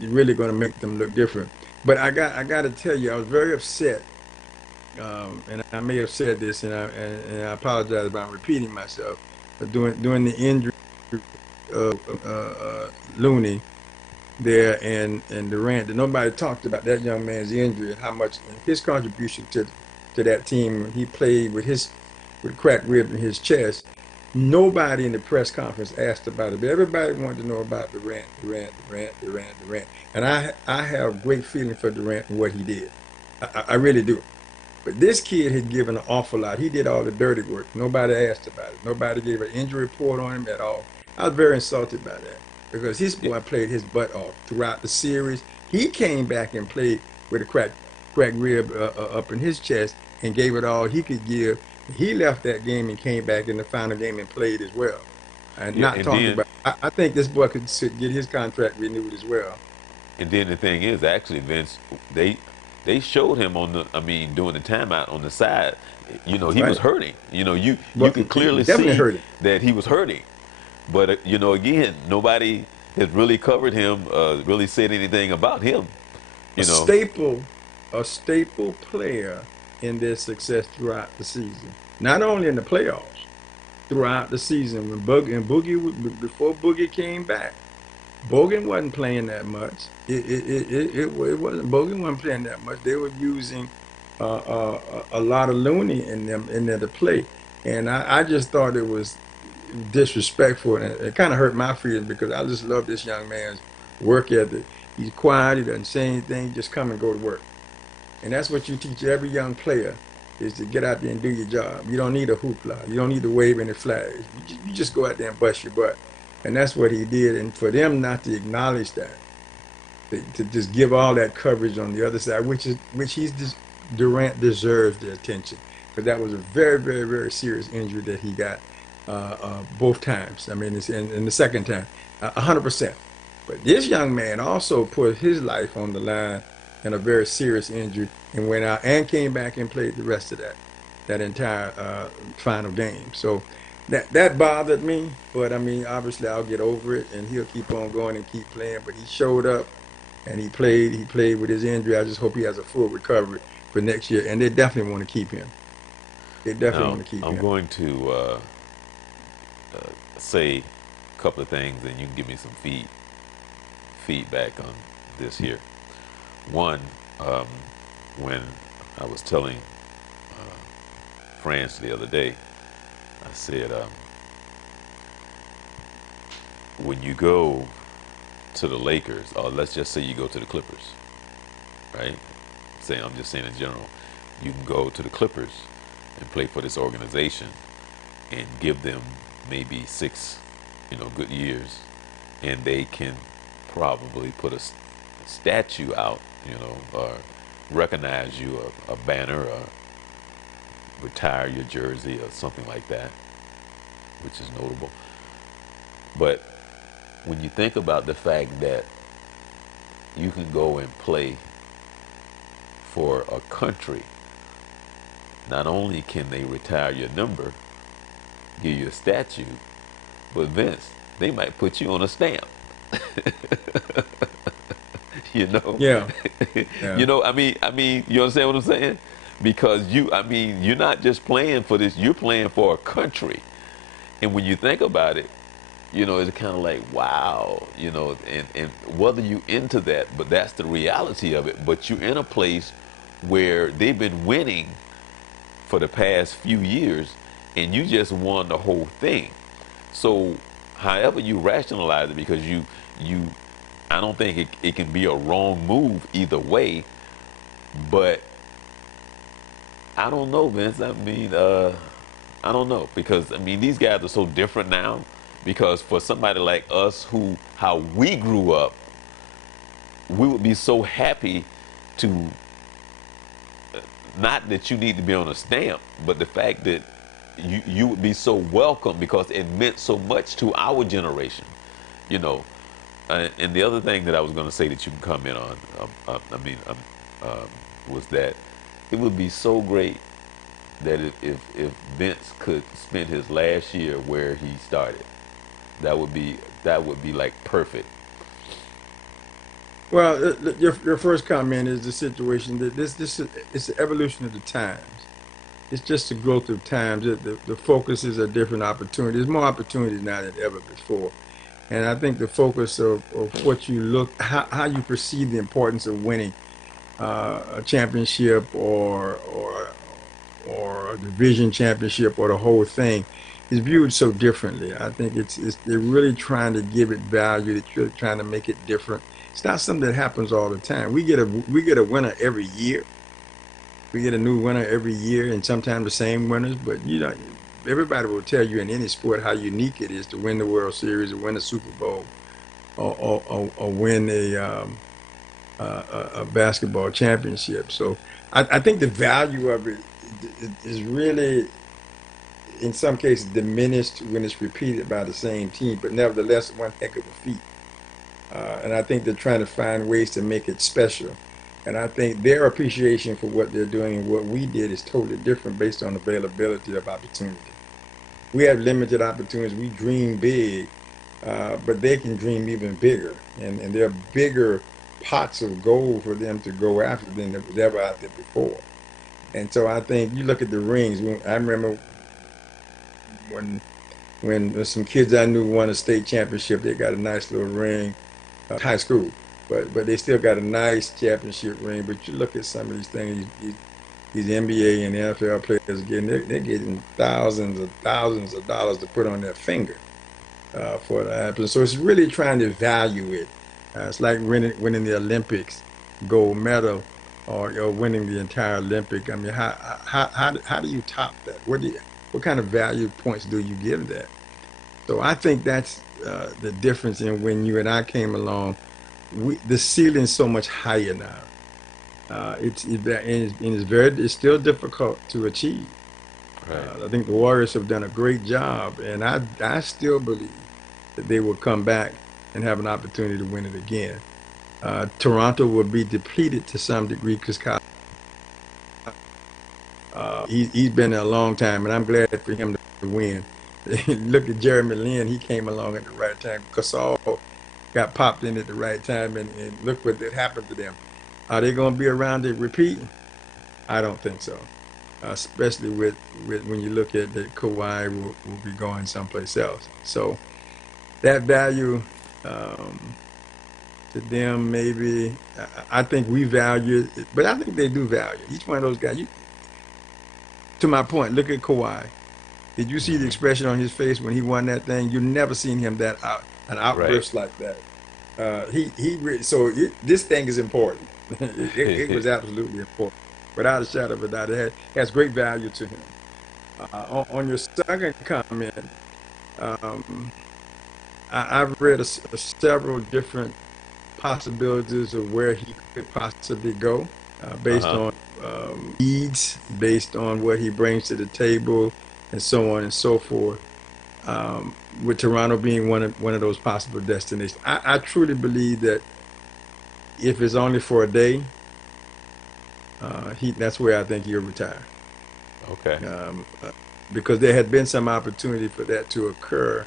really going to make them look different. But I got to tell you, I was very upset, and I may have said this, and I apologize if I'm repeating myself. But during the injury of Looney there and Durant, that nobody talked about that young man's injury and how much his contribution to that team. He played with cracked rib in his chest. Nobody in the press conference asked about it, but everybody wanted to know about Durant. And I have great feeling for Durant and what he did. I really do. But this kid had given an awful lot. He did all the dirty work. Nobody asked about it. Nobody gave an injury report on him at all. I was very insulted by that because his Yeah, boy played his butt off throughout the series. He came back and played with a crack rib up in his chest and gave it all he could give. He left that game and came back in the final game and played as well. And yeah, not talking about, I think this boy could get his contract renewed as well. and then the thing is, actually, Vince, they they showed him on the, I mean, doing the timeout on the side. You know, he was Right. hurting. You know, you But could it clearly definitely see hurt him. that he was hurting. But you know, again, nobody has really covered him, really said anything about him. A You know, staple, a staple player in their success throughout the season. Not only in the playoffs, throughout the season when before Boogie came back, Bogan wasn't playing that much. It wasn't Bogan wasn't playing that much. They were using a lot of Looney in there to play, and I just thought it was disrespectful, and it kind of hurt my feelings because I just love this young man's work ethic. He's quiet. He doesn't say anything. Just come and go to work. And that's what you teach every young player is to get out there and do your job. You don't need a hoopla. You don't need to wave any flags. You just go out there and bust your butt. And that's what he did. And for them not to acknowledge that, to just give all that coverage on the other side, which Durant deserves the attention. But that was a very, very, very serious injury that he got both times. I mean, it's in the second time, 100%. But this young man also put his life on the line in a very serious injury and went out and came back and played the rest of that entire final game. So that bothered me, but I mean, obviously I'll get over it and he'll keep on going and keep playing. But he showed up and he played. He played with his injury. I just hope he has a full recovery for next year. And they definitely want to keep him. They definitely now want to keep I'm him. going to say a couple of things, and you can give me some feedback on this here. One, when I was telling France the other day, I said, when you go to the Lakers, or let's just say you go to the Clippers, right? Say I'm just saying in general, you can go to the Clippers and play for this organization and give them maybe 6, good years, and they can probably put a statue out, or recognize you, a banner, or retire your jersey or something like that, which is notable. But when you think about the fact that you can go and play for a country, not only can they retire your number, give you a statue, but Vince, they might put you on a stamp. you know, Yeah, yeah. you understand what I'm saying? Because you're not just playing for this, you're playing for a country. And when you think about it, it's kind of like, wow, and whether you into that, but that's the reality of it. But you're in a place where they've been winning for the past few years, and you just won the whole thing. So, however you rationalize it, because I don't think it can be a wrong move either way. But I don't know, Vince. I don't know, because these guys are so different now. Because for somebody like us, how we grew up, we would be so happy to, not that you need to be on a stamp, but the fact that you would be so welcome because it meant so much to our generation, you know. And the other thing that I was going to say that you can comment on, was that it would be so great that if Vince could spend his last year where he started, that would be like perfect. Well, your first comment is the situation that this is it's the evolution of the times. It's just the growth of times. The focuses are different opportunities. There's more opportunities now than ever before. And I think the focus of what you look, how you perceive the importance of winning a championship or a division championship or the whole thing is viewed so differently. I think it's they're really trying to give it value. They're really trying to make it different. It's not something that happens all the time. We get a winner every year. We get a new winner every year, and sometimes the same winners. But you know, everybody will tell you in any sport how unique it is to win the World Series or win the Super Bowl or win a basketball championship. So I think the value of it is really, in some cases, diminished when it's repeated by the same team. But nevertheless, one heck of a feat. And I think they're trying to find ways to make it special. And I think their appreciation for what they're doing and what we did is totally different based on availability of opportunity. We have limited opportunities. We dream big, but they can dream even bigger. And there are bigger pots of gold for them to go after than there was ever out there before. And so I think you look at the rings. I remember when some kids I knew won a state championship, they got a nice little ring, high school, but they still got a nice championship ring. But you look at some of these things, these NBA and NFL players getting, they're getting thousands of dollars to put on their finger for the happen. So it's really trying to value it. It's like winning the Olympics gold medal or winning the entire Olympic. I mean, how do you top that? What kind of value points do you give that? So I think that's the difference in when you and I came along. The ceiling's so much higher now. It's still difficult to achieve. Right. I think the Warriors have done a great job, and I still believe that they will come back and have an opportunity to win it again. Toronto will be depleted to some degree because he's been there a long time, and I'm glad for him to win. Look at Jeremy Lin; he came along at the right time. Gasol got popped in at the right time, and look what that happened to them. Are they going to be around to repeat? I don't think so. Especially with when you look at that Kawhi will be going someplace else. So that value to them, maybe I think we value it, but I think they do value it. Each one of those guys. To my point, look at Kawhi. Did you see the Hmm. expression on his face when he won that thing? You never seen him an Right. outburst like that. This thing is important. It was absolutely important, without a shadow of a doubt. Has great value to him. On your second comment, um, I've read several different possibilities of where he could possibly go, based Uh-huh. on needs, based on what he brings to the table, and so on and so forth. With Toronto being one of those possible destinations, I truly believe that if it's only for a day, he that's where I think he'll retire. Okay. Um, uh, because there had been some opportunity for that to occur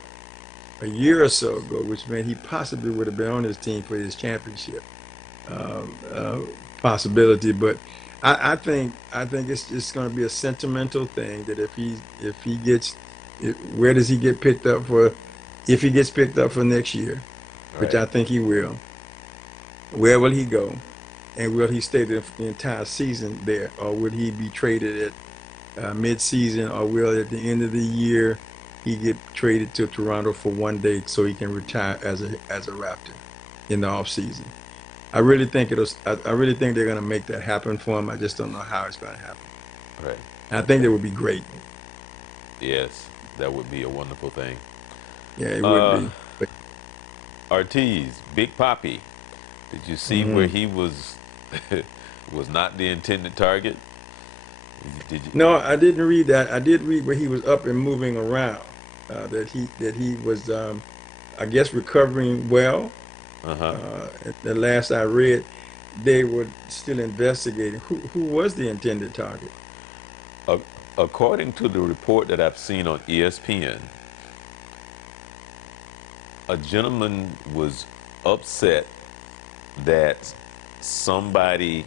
a year or so ago, which meant he possibly would have been on his team for his championship um, uh, possibility. But I think it's just going to be a sentimental thing that if he gets where does he get picked up for? If he gets picked up for next year, which Right. I think he will, where will he go? And will he stay the entire season there, or would he be traded at mid-season, or will at the end of the year he get traded to Toronto for one day so he can retire as a Raptor in the off season? I really think it'll. I really think they're going to make that happen for him. I just don't know how it's going to happen. Right. And I think Okay. that would be great. Yes, that would be a wonderful thing. Yeah, it would Uh, be. But, Ortiz, Big Poppy. Did you see where mhm. he was was not the intended target? Did you? No, I didn't read that. I did read where he was up and moving around. That he was, I guess, recovering well. Uh-huh. The last I read, they were still investigating who was the intended target. A- According to the report that I've seen on ESPN, a gentleman was upset that somebody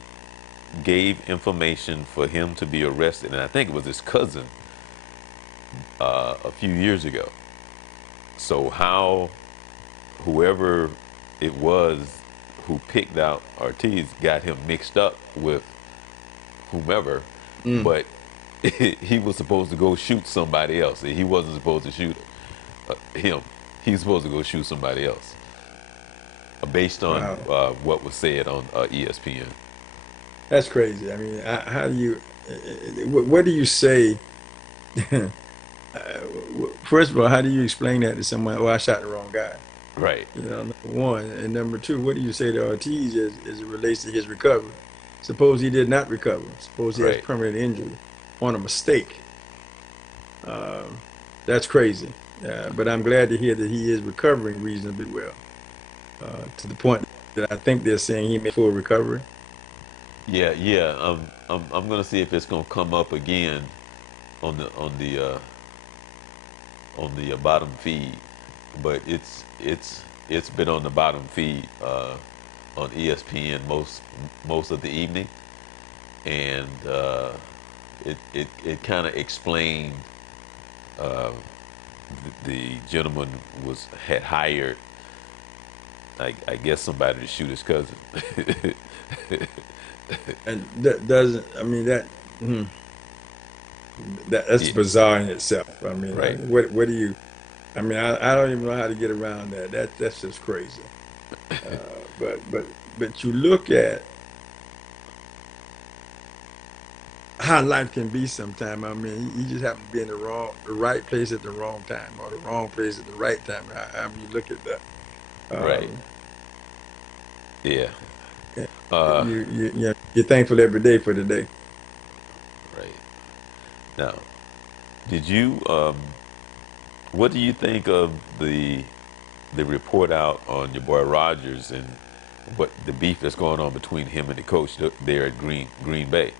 gave information for him to be arrested, and I think it was his cousin a few years ago. So how whoever it was who picked out Ortiz got him mixed up with whomever, Mm. but he was supposed to go shoot somebody else. He wasn't supposed to shoot him. He was supposed to go shoot somebody else, based on Wow. what was said on ESPN. That's crazy. I mean, how do you, what do you say? First of all, how do you explain that to someone? Oh, I shot the wrong guy. Right, You know, number one. And number two, what do you say to Ortiz as it relates to his recovery? Suppose he did not recover. Suppose he has right. permanent injury on a mistake. Um, that's crazy. But I'm glad to hear that he is recovering reasonably well, to the point that I think they're saying he made full recovery. Yeah, yeah. I'm gonna see if it's gonna come up again on the bottom feed, but it's been on the bottom feed on ESPN most of the evening, and it kind of explained uh, the gentleman had hired, I guess, somebody to shoot his cousin. And that doesn't, I mean, hmm, that's Yeah, bizarre in itself. I mean, right. what do you, I mean, I don't even know how to get around that. That's just crazy. But you look at how life can be sometime. I mean, you just happen to be in the right place at the wrong time, or the wrong place at the right time. However you look at that, Right. um, Yeah. and Uh, you're thankful every day for the day. right. Now, did you what do you think of the report out on your boy Rogers and what the beef that's going on between him and the coach there at Green Bay?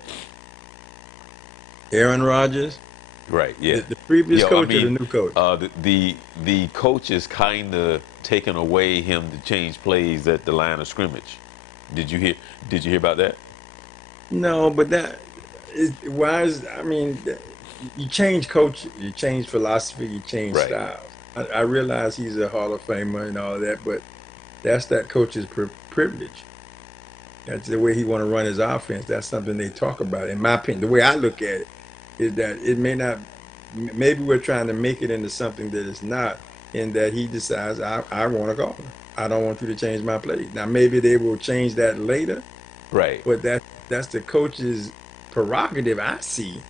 Aaron Rodgers, Right. Yeah. the previous Yeah. I coach or the mean, new coach? the coach is kind of taking away him to change plays at the line of scrimmage. Did you hear? Did you hear about that? No, but that is why is I mean, you change coach, you change philosophy, you change Right. styles. I realize he's a Hall of Famer and all that, but that's that coach's privilege. That's the way he want to run his offense. That's something they talk about. In my opinion, the way I look at it is that it may not. Maybe we're trying to make it into something that it's not. In that he decides I want to go. I don't want you to change my play. Now maybe they will change that later, Right. but that's the coach's prerogative. I see.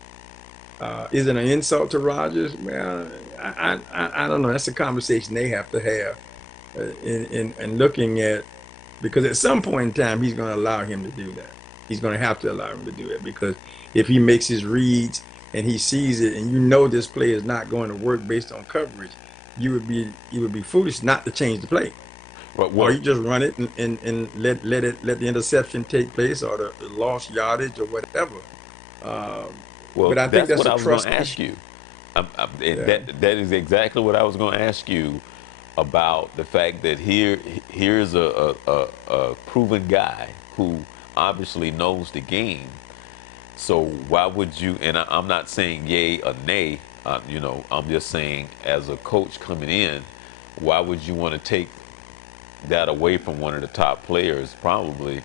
Is it an insult to Rodgers? Well, I don't know. That's a conversation they have to have in looking at, because at some point in time he's going to allow him to do that. He's going to have to allow him to do it, because if he makes his reads and he sees it, and you know this play is not going to work based on coverage, you would be foolish not to change the play, Well, or well, you just run it and let the interception take place, or the lost yardage or whatever. Um, well, but I think that's that's what a I was going trust to ask issue. you. And Yeah. that is exactly what I was going to ask you about the fact that here's a proven guy who obviously knows the game. So why would you? And I'm not saying yay or nay. I'm just saying as a coach coming in, why would you want to take that away from one of the top players, probably,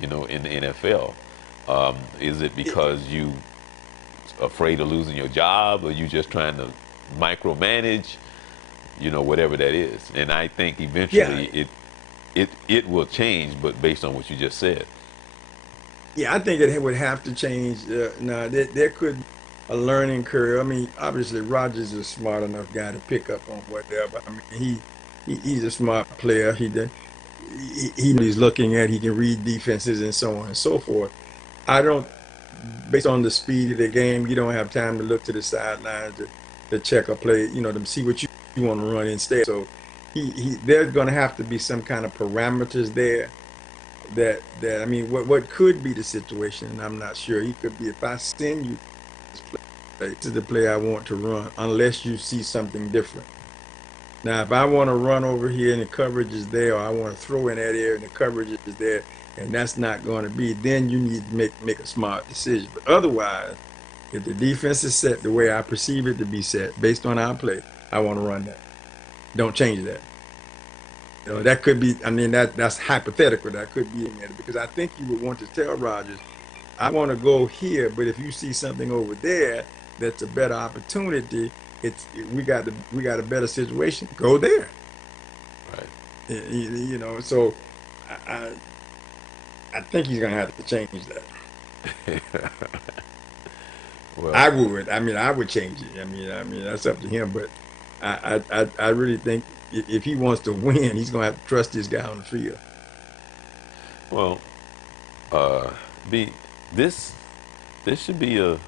in the NFL? Is it because you afraid of losing your job, or you just trying to micromanage, whatever that is? And I think Yeah, eventually it will change, but based on what you just said. yeah, I think it would have to change. Now, there could be a learning curve. I mean, obviously, Rodgers is a smart enough guy to pick up on whatever. I mean, he's a smart player. He knows he's looking at. He can read defenses and so on and so forth. I don't, based on the speed of the game, you don't have time to look to the sidelines to check a play. To see what you want to run instead. So there's going to have to be some kind of parameters there I mean, what could be the situation, and I'm not sure. He could be, if I send you this play, this is the play I want to run, unless you see something different. Now, if I want to run over here and the coverage is there, or I want to throw in that area and the coverage is there, and that's not going to be, then you need to make a smart decision. But otherwise, if the defense is set the way I perceive it to be set, based on our play, I want to run that. Don't change that. That could be, I mean, that's hypothetical. That could be in there, because I think you would want to tell Rogers, I want to go here, but if you see something over there that's a better opportunity, we got a better situation. Go there. Right. So I, I think he's gonna have to change that. Well, I would. I mean, I would change it. I mean, that's up to him. But I really think if he wants to win, he's gonna have to trust this guy on the field. well, uh, be this this should be a,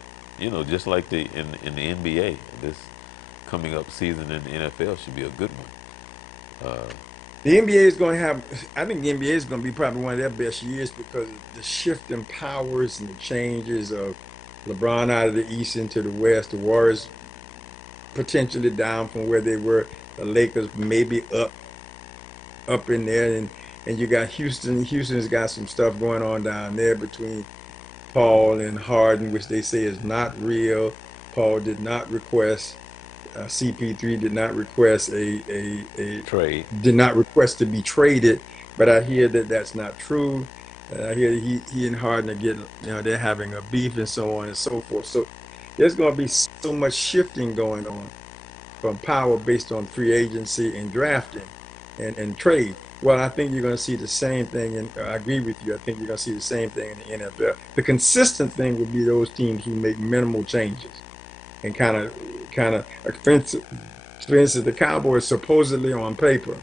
just like in the NBA, this coming up season in the NFL should be a good one. The NBA is going to have. I think the NBA is going to be probably one of their best years because of the shift in powers and the changes of LeBron out of the East into the West. The Warriors potentially down from where they were. The Lakers maybe up in there, and you got Houston. Houston's got some stuff going on down there between Paul and Harden, which they say is not real. Paul did not request. CP3 did not request Trade. did not request to be traded, but I hear that that's not true. I hear he and Harden are getting, they're having a beef and so on and so forth. So there's going to be so much shifting going on from power based on free agency and drafting and trade. Well, I think you're going to see the same thing, and I agree with you. I think you're going to see the same thing in the NFL. The consistent thing would be those teams who make minimal changes and for instance, the Cowboys supposedly on paper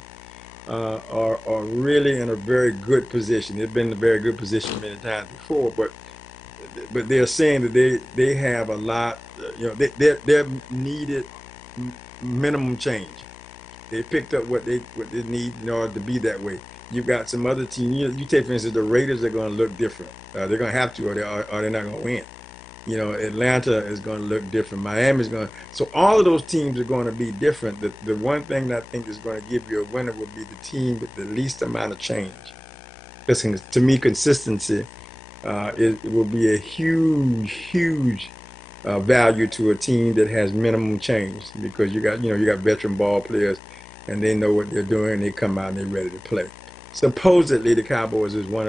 are really in a very good position. They've been in a very good position many times before, but they're saying that they have a lot. They're needed minimum change. They picked up what they need in order to be that way. You've got some other teams. You take for instance the Raiders are going to look different. They're going to have to, or they're not going to win. Atlanta is going to look different. Miami's going to. So all of those teams are going to be different. The one thing that I think is going to give you a winner would be the team with the least amount of change. Because to me, consistency it will be a huge value to a team that has minimum change because you got veteran ball players and they know what they're doing. They come out and they're ready to play. Supposedly, the Cowboys is one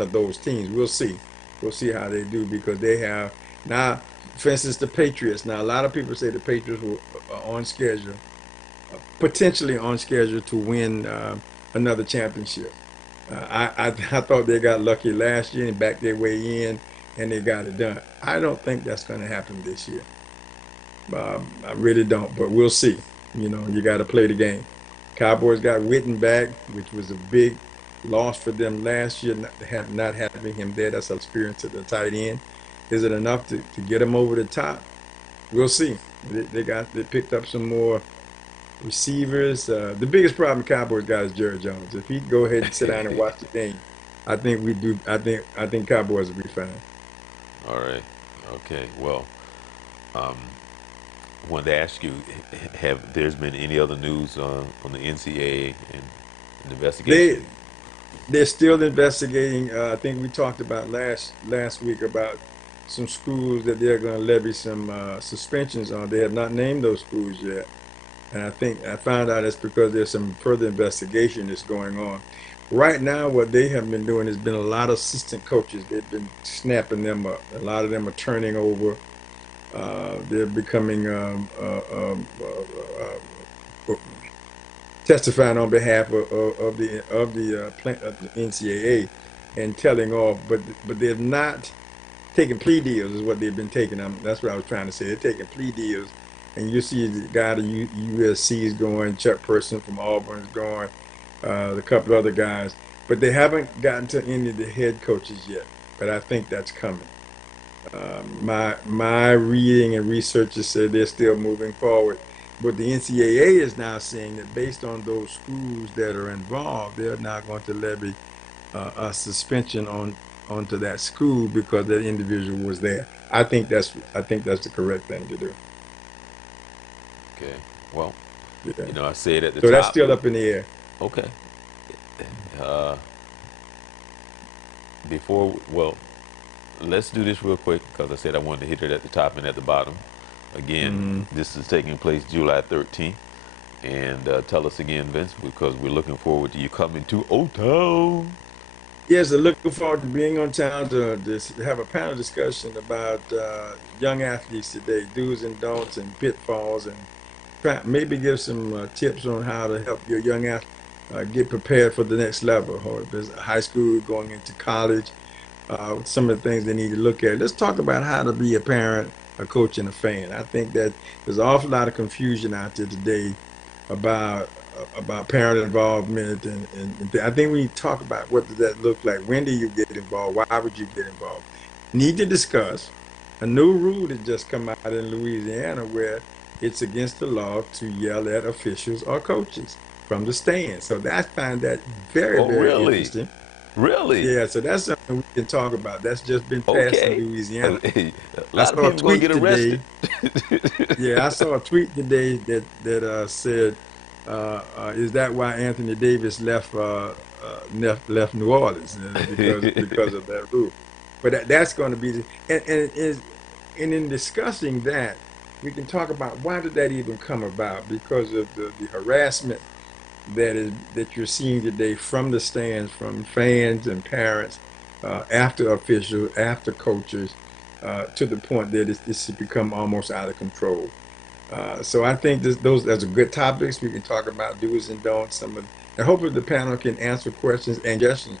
of those teams. We'll see. We'll see how they do because they have now, for instance, the Patriots. Now, a lot of people say the Patriots are on schedule, potentially on schedule to win another championship. I thought they got lucky last year and backed their way in, and they got it done. I don't think that's going to happen this year. I really don't, but we'll see. You got to play the game. Cowboys got Witten back, which was a big loss for them last year, not having him there. That's experience at the tight end. Is it enough to get him over the top? We'll see. They picked up some more receivers. The biggest problem the Cowboys got is Jerry Jones. If he go ahead and sit down and watch the game, I think we do. I think Cowboys will be fine. All right. Okay. Well, um, wanted to ask you, have there's been any other news on the NCAA and an investigation? They they're still investigating. I think we talked about last week about some schools that they're going to levy some suspensions on. They have not named those schools yet, and I think I found out it's because there's some further investigation that's going on. Right now, what they have been doing has been a lot of assistant coaches. They've been snapping them up. A lot of them are turning over. They're becoming testifying on behalf of the NCAA and telling off, but they've not taken plea deals is what they've been taking. That's what I was trying to say. They're taking plea deals, and you see the guy at USC is going, Chuck Person from Auburn is going, a couple other guys, but they haven't gotten to any of the head coaches yet. But I think that's coming. My reading and research has said they're still moving forward. But the NCAA is now saying that based on those schools that are involved, they're not going to levy a suspension onto that school because that individual was there. I think that's the correct thing to do. Okay. Well, Yeah. I said at the So that's top. still up in the air. Okay. Uh, well, let's do this real quick because I said I wanted to hit it at the top and at the bottom. Again, Mhm. this is taking place July 13th. And tell us again, Vince, because we're looking forward to you coming to Old Town. Yes, I'm looking forward to being on town to have a panel discussion about young athletes today, do's and don'ts and pitfalls, and maybe give some tips on how to help your young athlete get prepared for the next level, or if it's high school going into college, some of the things they need to look at. Let's talk about how to be a parent, a coach, and a fan. I think that there's an awful lot of confusion out there today about parent involvement, and I think we need to talk about what does that look like. When do you get involved? Why would you get involved? Need to discuss a new rule that just come out in Louisiana where it's against the law to yell at officials or coaches from the stands. So I find that very, Oh, very really? interesting. Really? Yeah, so that's something we can talk about. That's just been passed in Okay. Louisiana. A I lot of saw a people gonna tweet get arrested. today. Yeah, I saw a tweet today that said, "Is that why Anthony Davis left New Orleans because of that rule?" But that's going to be and in discussing that, we can talk about why did that even come about? Because of the harassment that you're seeing today from the stands, from fans and parents, after officials, after coaches, to the point that this has become almost out of control. So I think those are good topics. We can talk about do's and don'ts. And hopefully the panel can answer questions and suggestions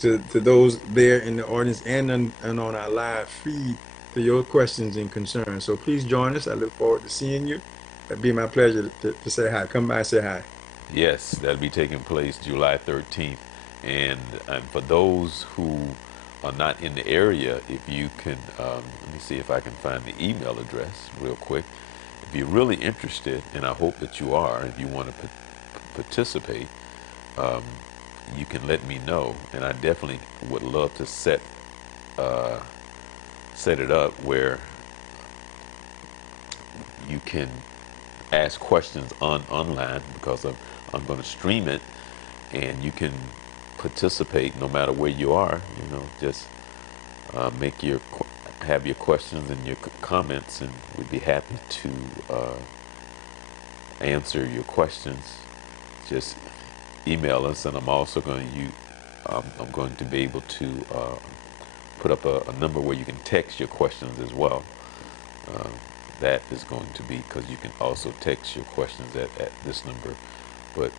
to those there in the audience and on our live feed to your questions and concerns. So please join us. I look forward to seeing you. It'd be my pleasure to say hi. Come by and say hi. Yes, that'll be taking place July 13th. And for those who are not in the area, if you can, let me see if I can find the email address real quick. If you're really interested, and I hope that you are, if you want to participate, um, you can let me know. And I definitely would love to uh, set it up where you can ask questions online because I'm going to stream it, and you can participate no matter where you are. Just make have your questions and your comments, and we'd be happy to answer your questions. Just email us, and I'm also going to I'm going to be able to put up a number where you can text your questions as well. Uh, that is going to be because you can also text your questions at this number. But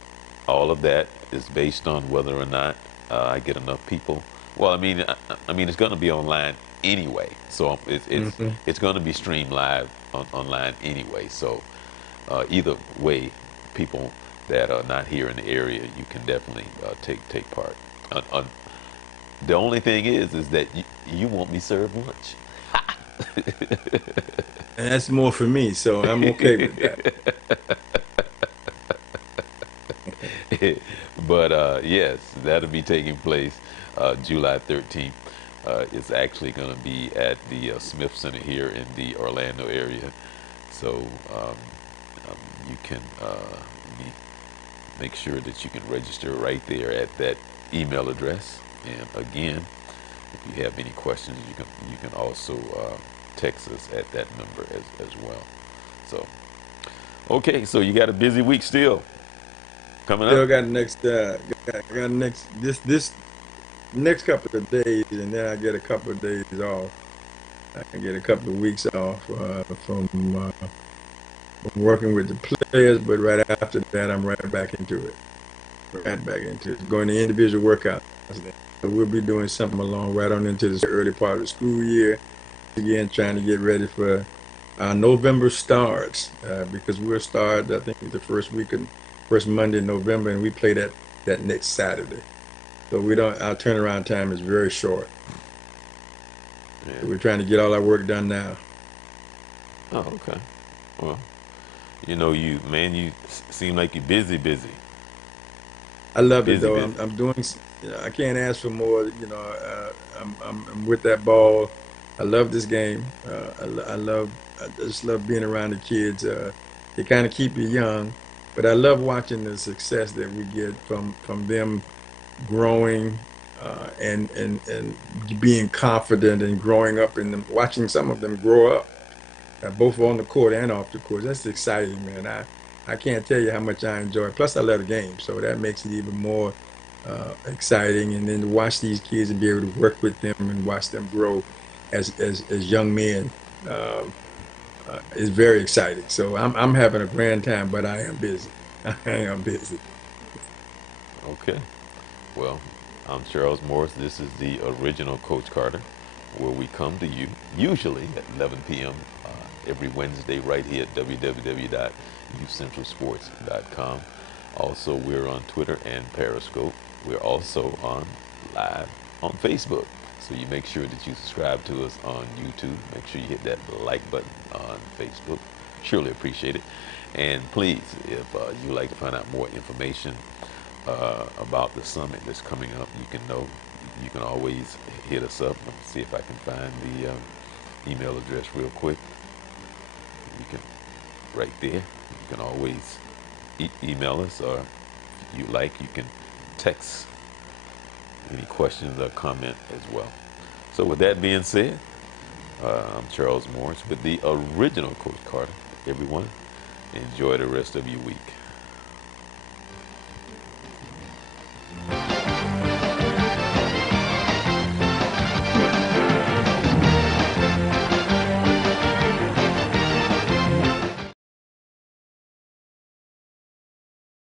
all of that is based on whether or not I get enough people. Well, I mean, it's going to be online anyway, so Hmm. it's going to be streamed live online anyway. So either way, people that are not here in the area, you can definitely take part. Uh, the only thing is that you won't be served lunch. And that's more for me, so I'm okay with that. But yes, that'll be taking place July 13th. It's actually going to be at the Smith Center here in the Orlando area. So you can make sure that you can register right there at that email address. And again, if you have any questions, you can also text us at that number as well. So okay, so you got a busy week still coming up. Still got got next this next couple of days, and then I get a couple of days off. I can get a couple of weeks off from working with the players, but right after that, I'm right back into it. Right back into it. Going to individual workouts. So we'll be doing something along right on into this early part of the school year. Again, trying to get ready for November starts because we'll start, I think, the first week of first Monday in November, and we play that next Saturday. So we don't. Our turnaround time is very short. Yeah. So we're trying to get all our work done now. Oh, okay. Well, you seem like you're busy, I love it busy, though. busy. I'm doing. I can't ask for more. I'm with that ball. I love this game. I just love being around the kids. They kind of keep you young, but I love watching the success that we get from them growing and being confident and growing up in them. Watching some of them grow up, both on the court and off the court. That's exciting, man. I can't tell you how much I enjoy it. Plus, I love the game, so that makes it even more exciting. And then to watch these kids and be able to work with them and watch them grow as young men is very exciting. So I'm having a grand time, but I am busy. I am busy. Okay. Well, I'm Charles Morris. This is the original Coach Carter, where we come to you usually at 11 p.m. Every Wednesday right here at www.youthcentralsports.com. Also, we're on Twitter and Periscope. We're also on live on Facebook. So you make sure that you subscribe to us on YouTube. Make sure you hit that like button on Facebook. Surely appreciate it. And please, if you'd like to find out more information about the summit that's coming up, you can always hit us up. Let me see if I can find the email address real quick. You can, right there. You can always email us, or if you like, you can text any questions or comment as well. So with that being said, I'm Charles Morris with the original Coach Carter. Everyone, enjoy the rest of your week.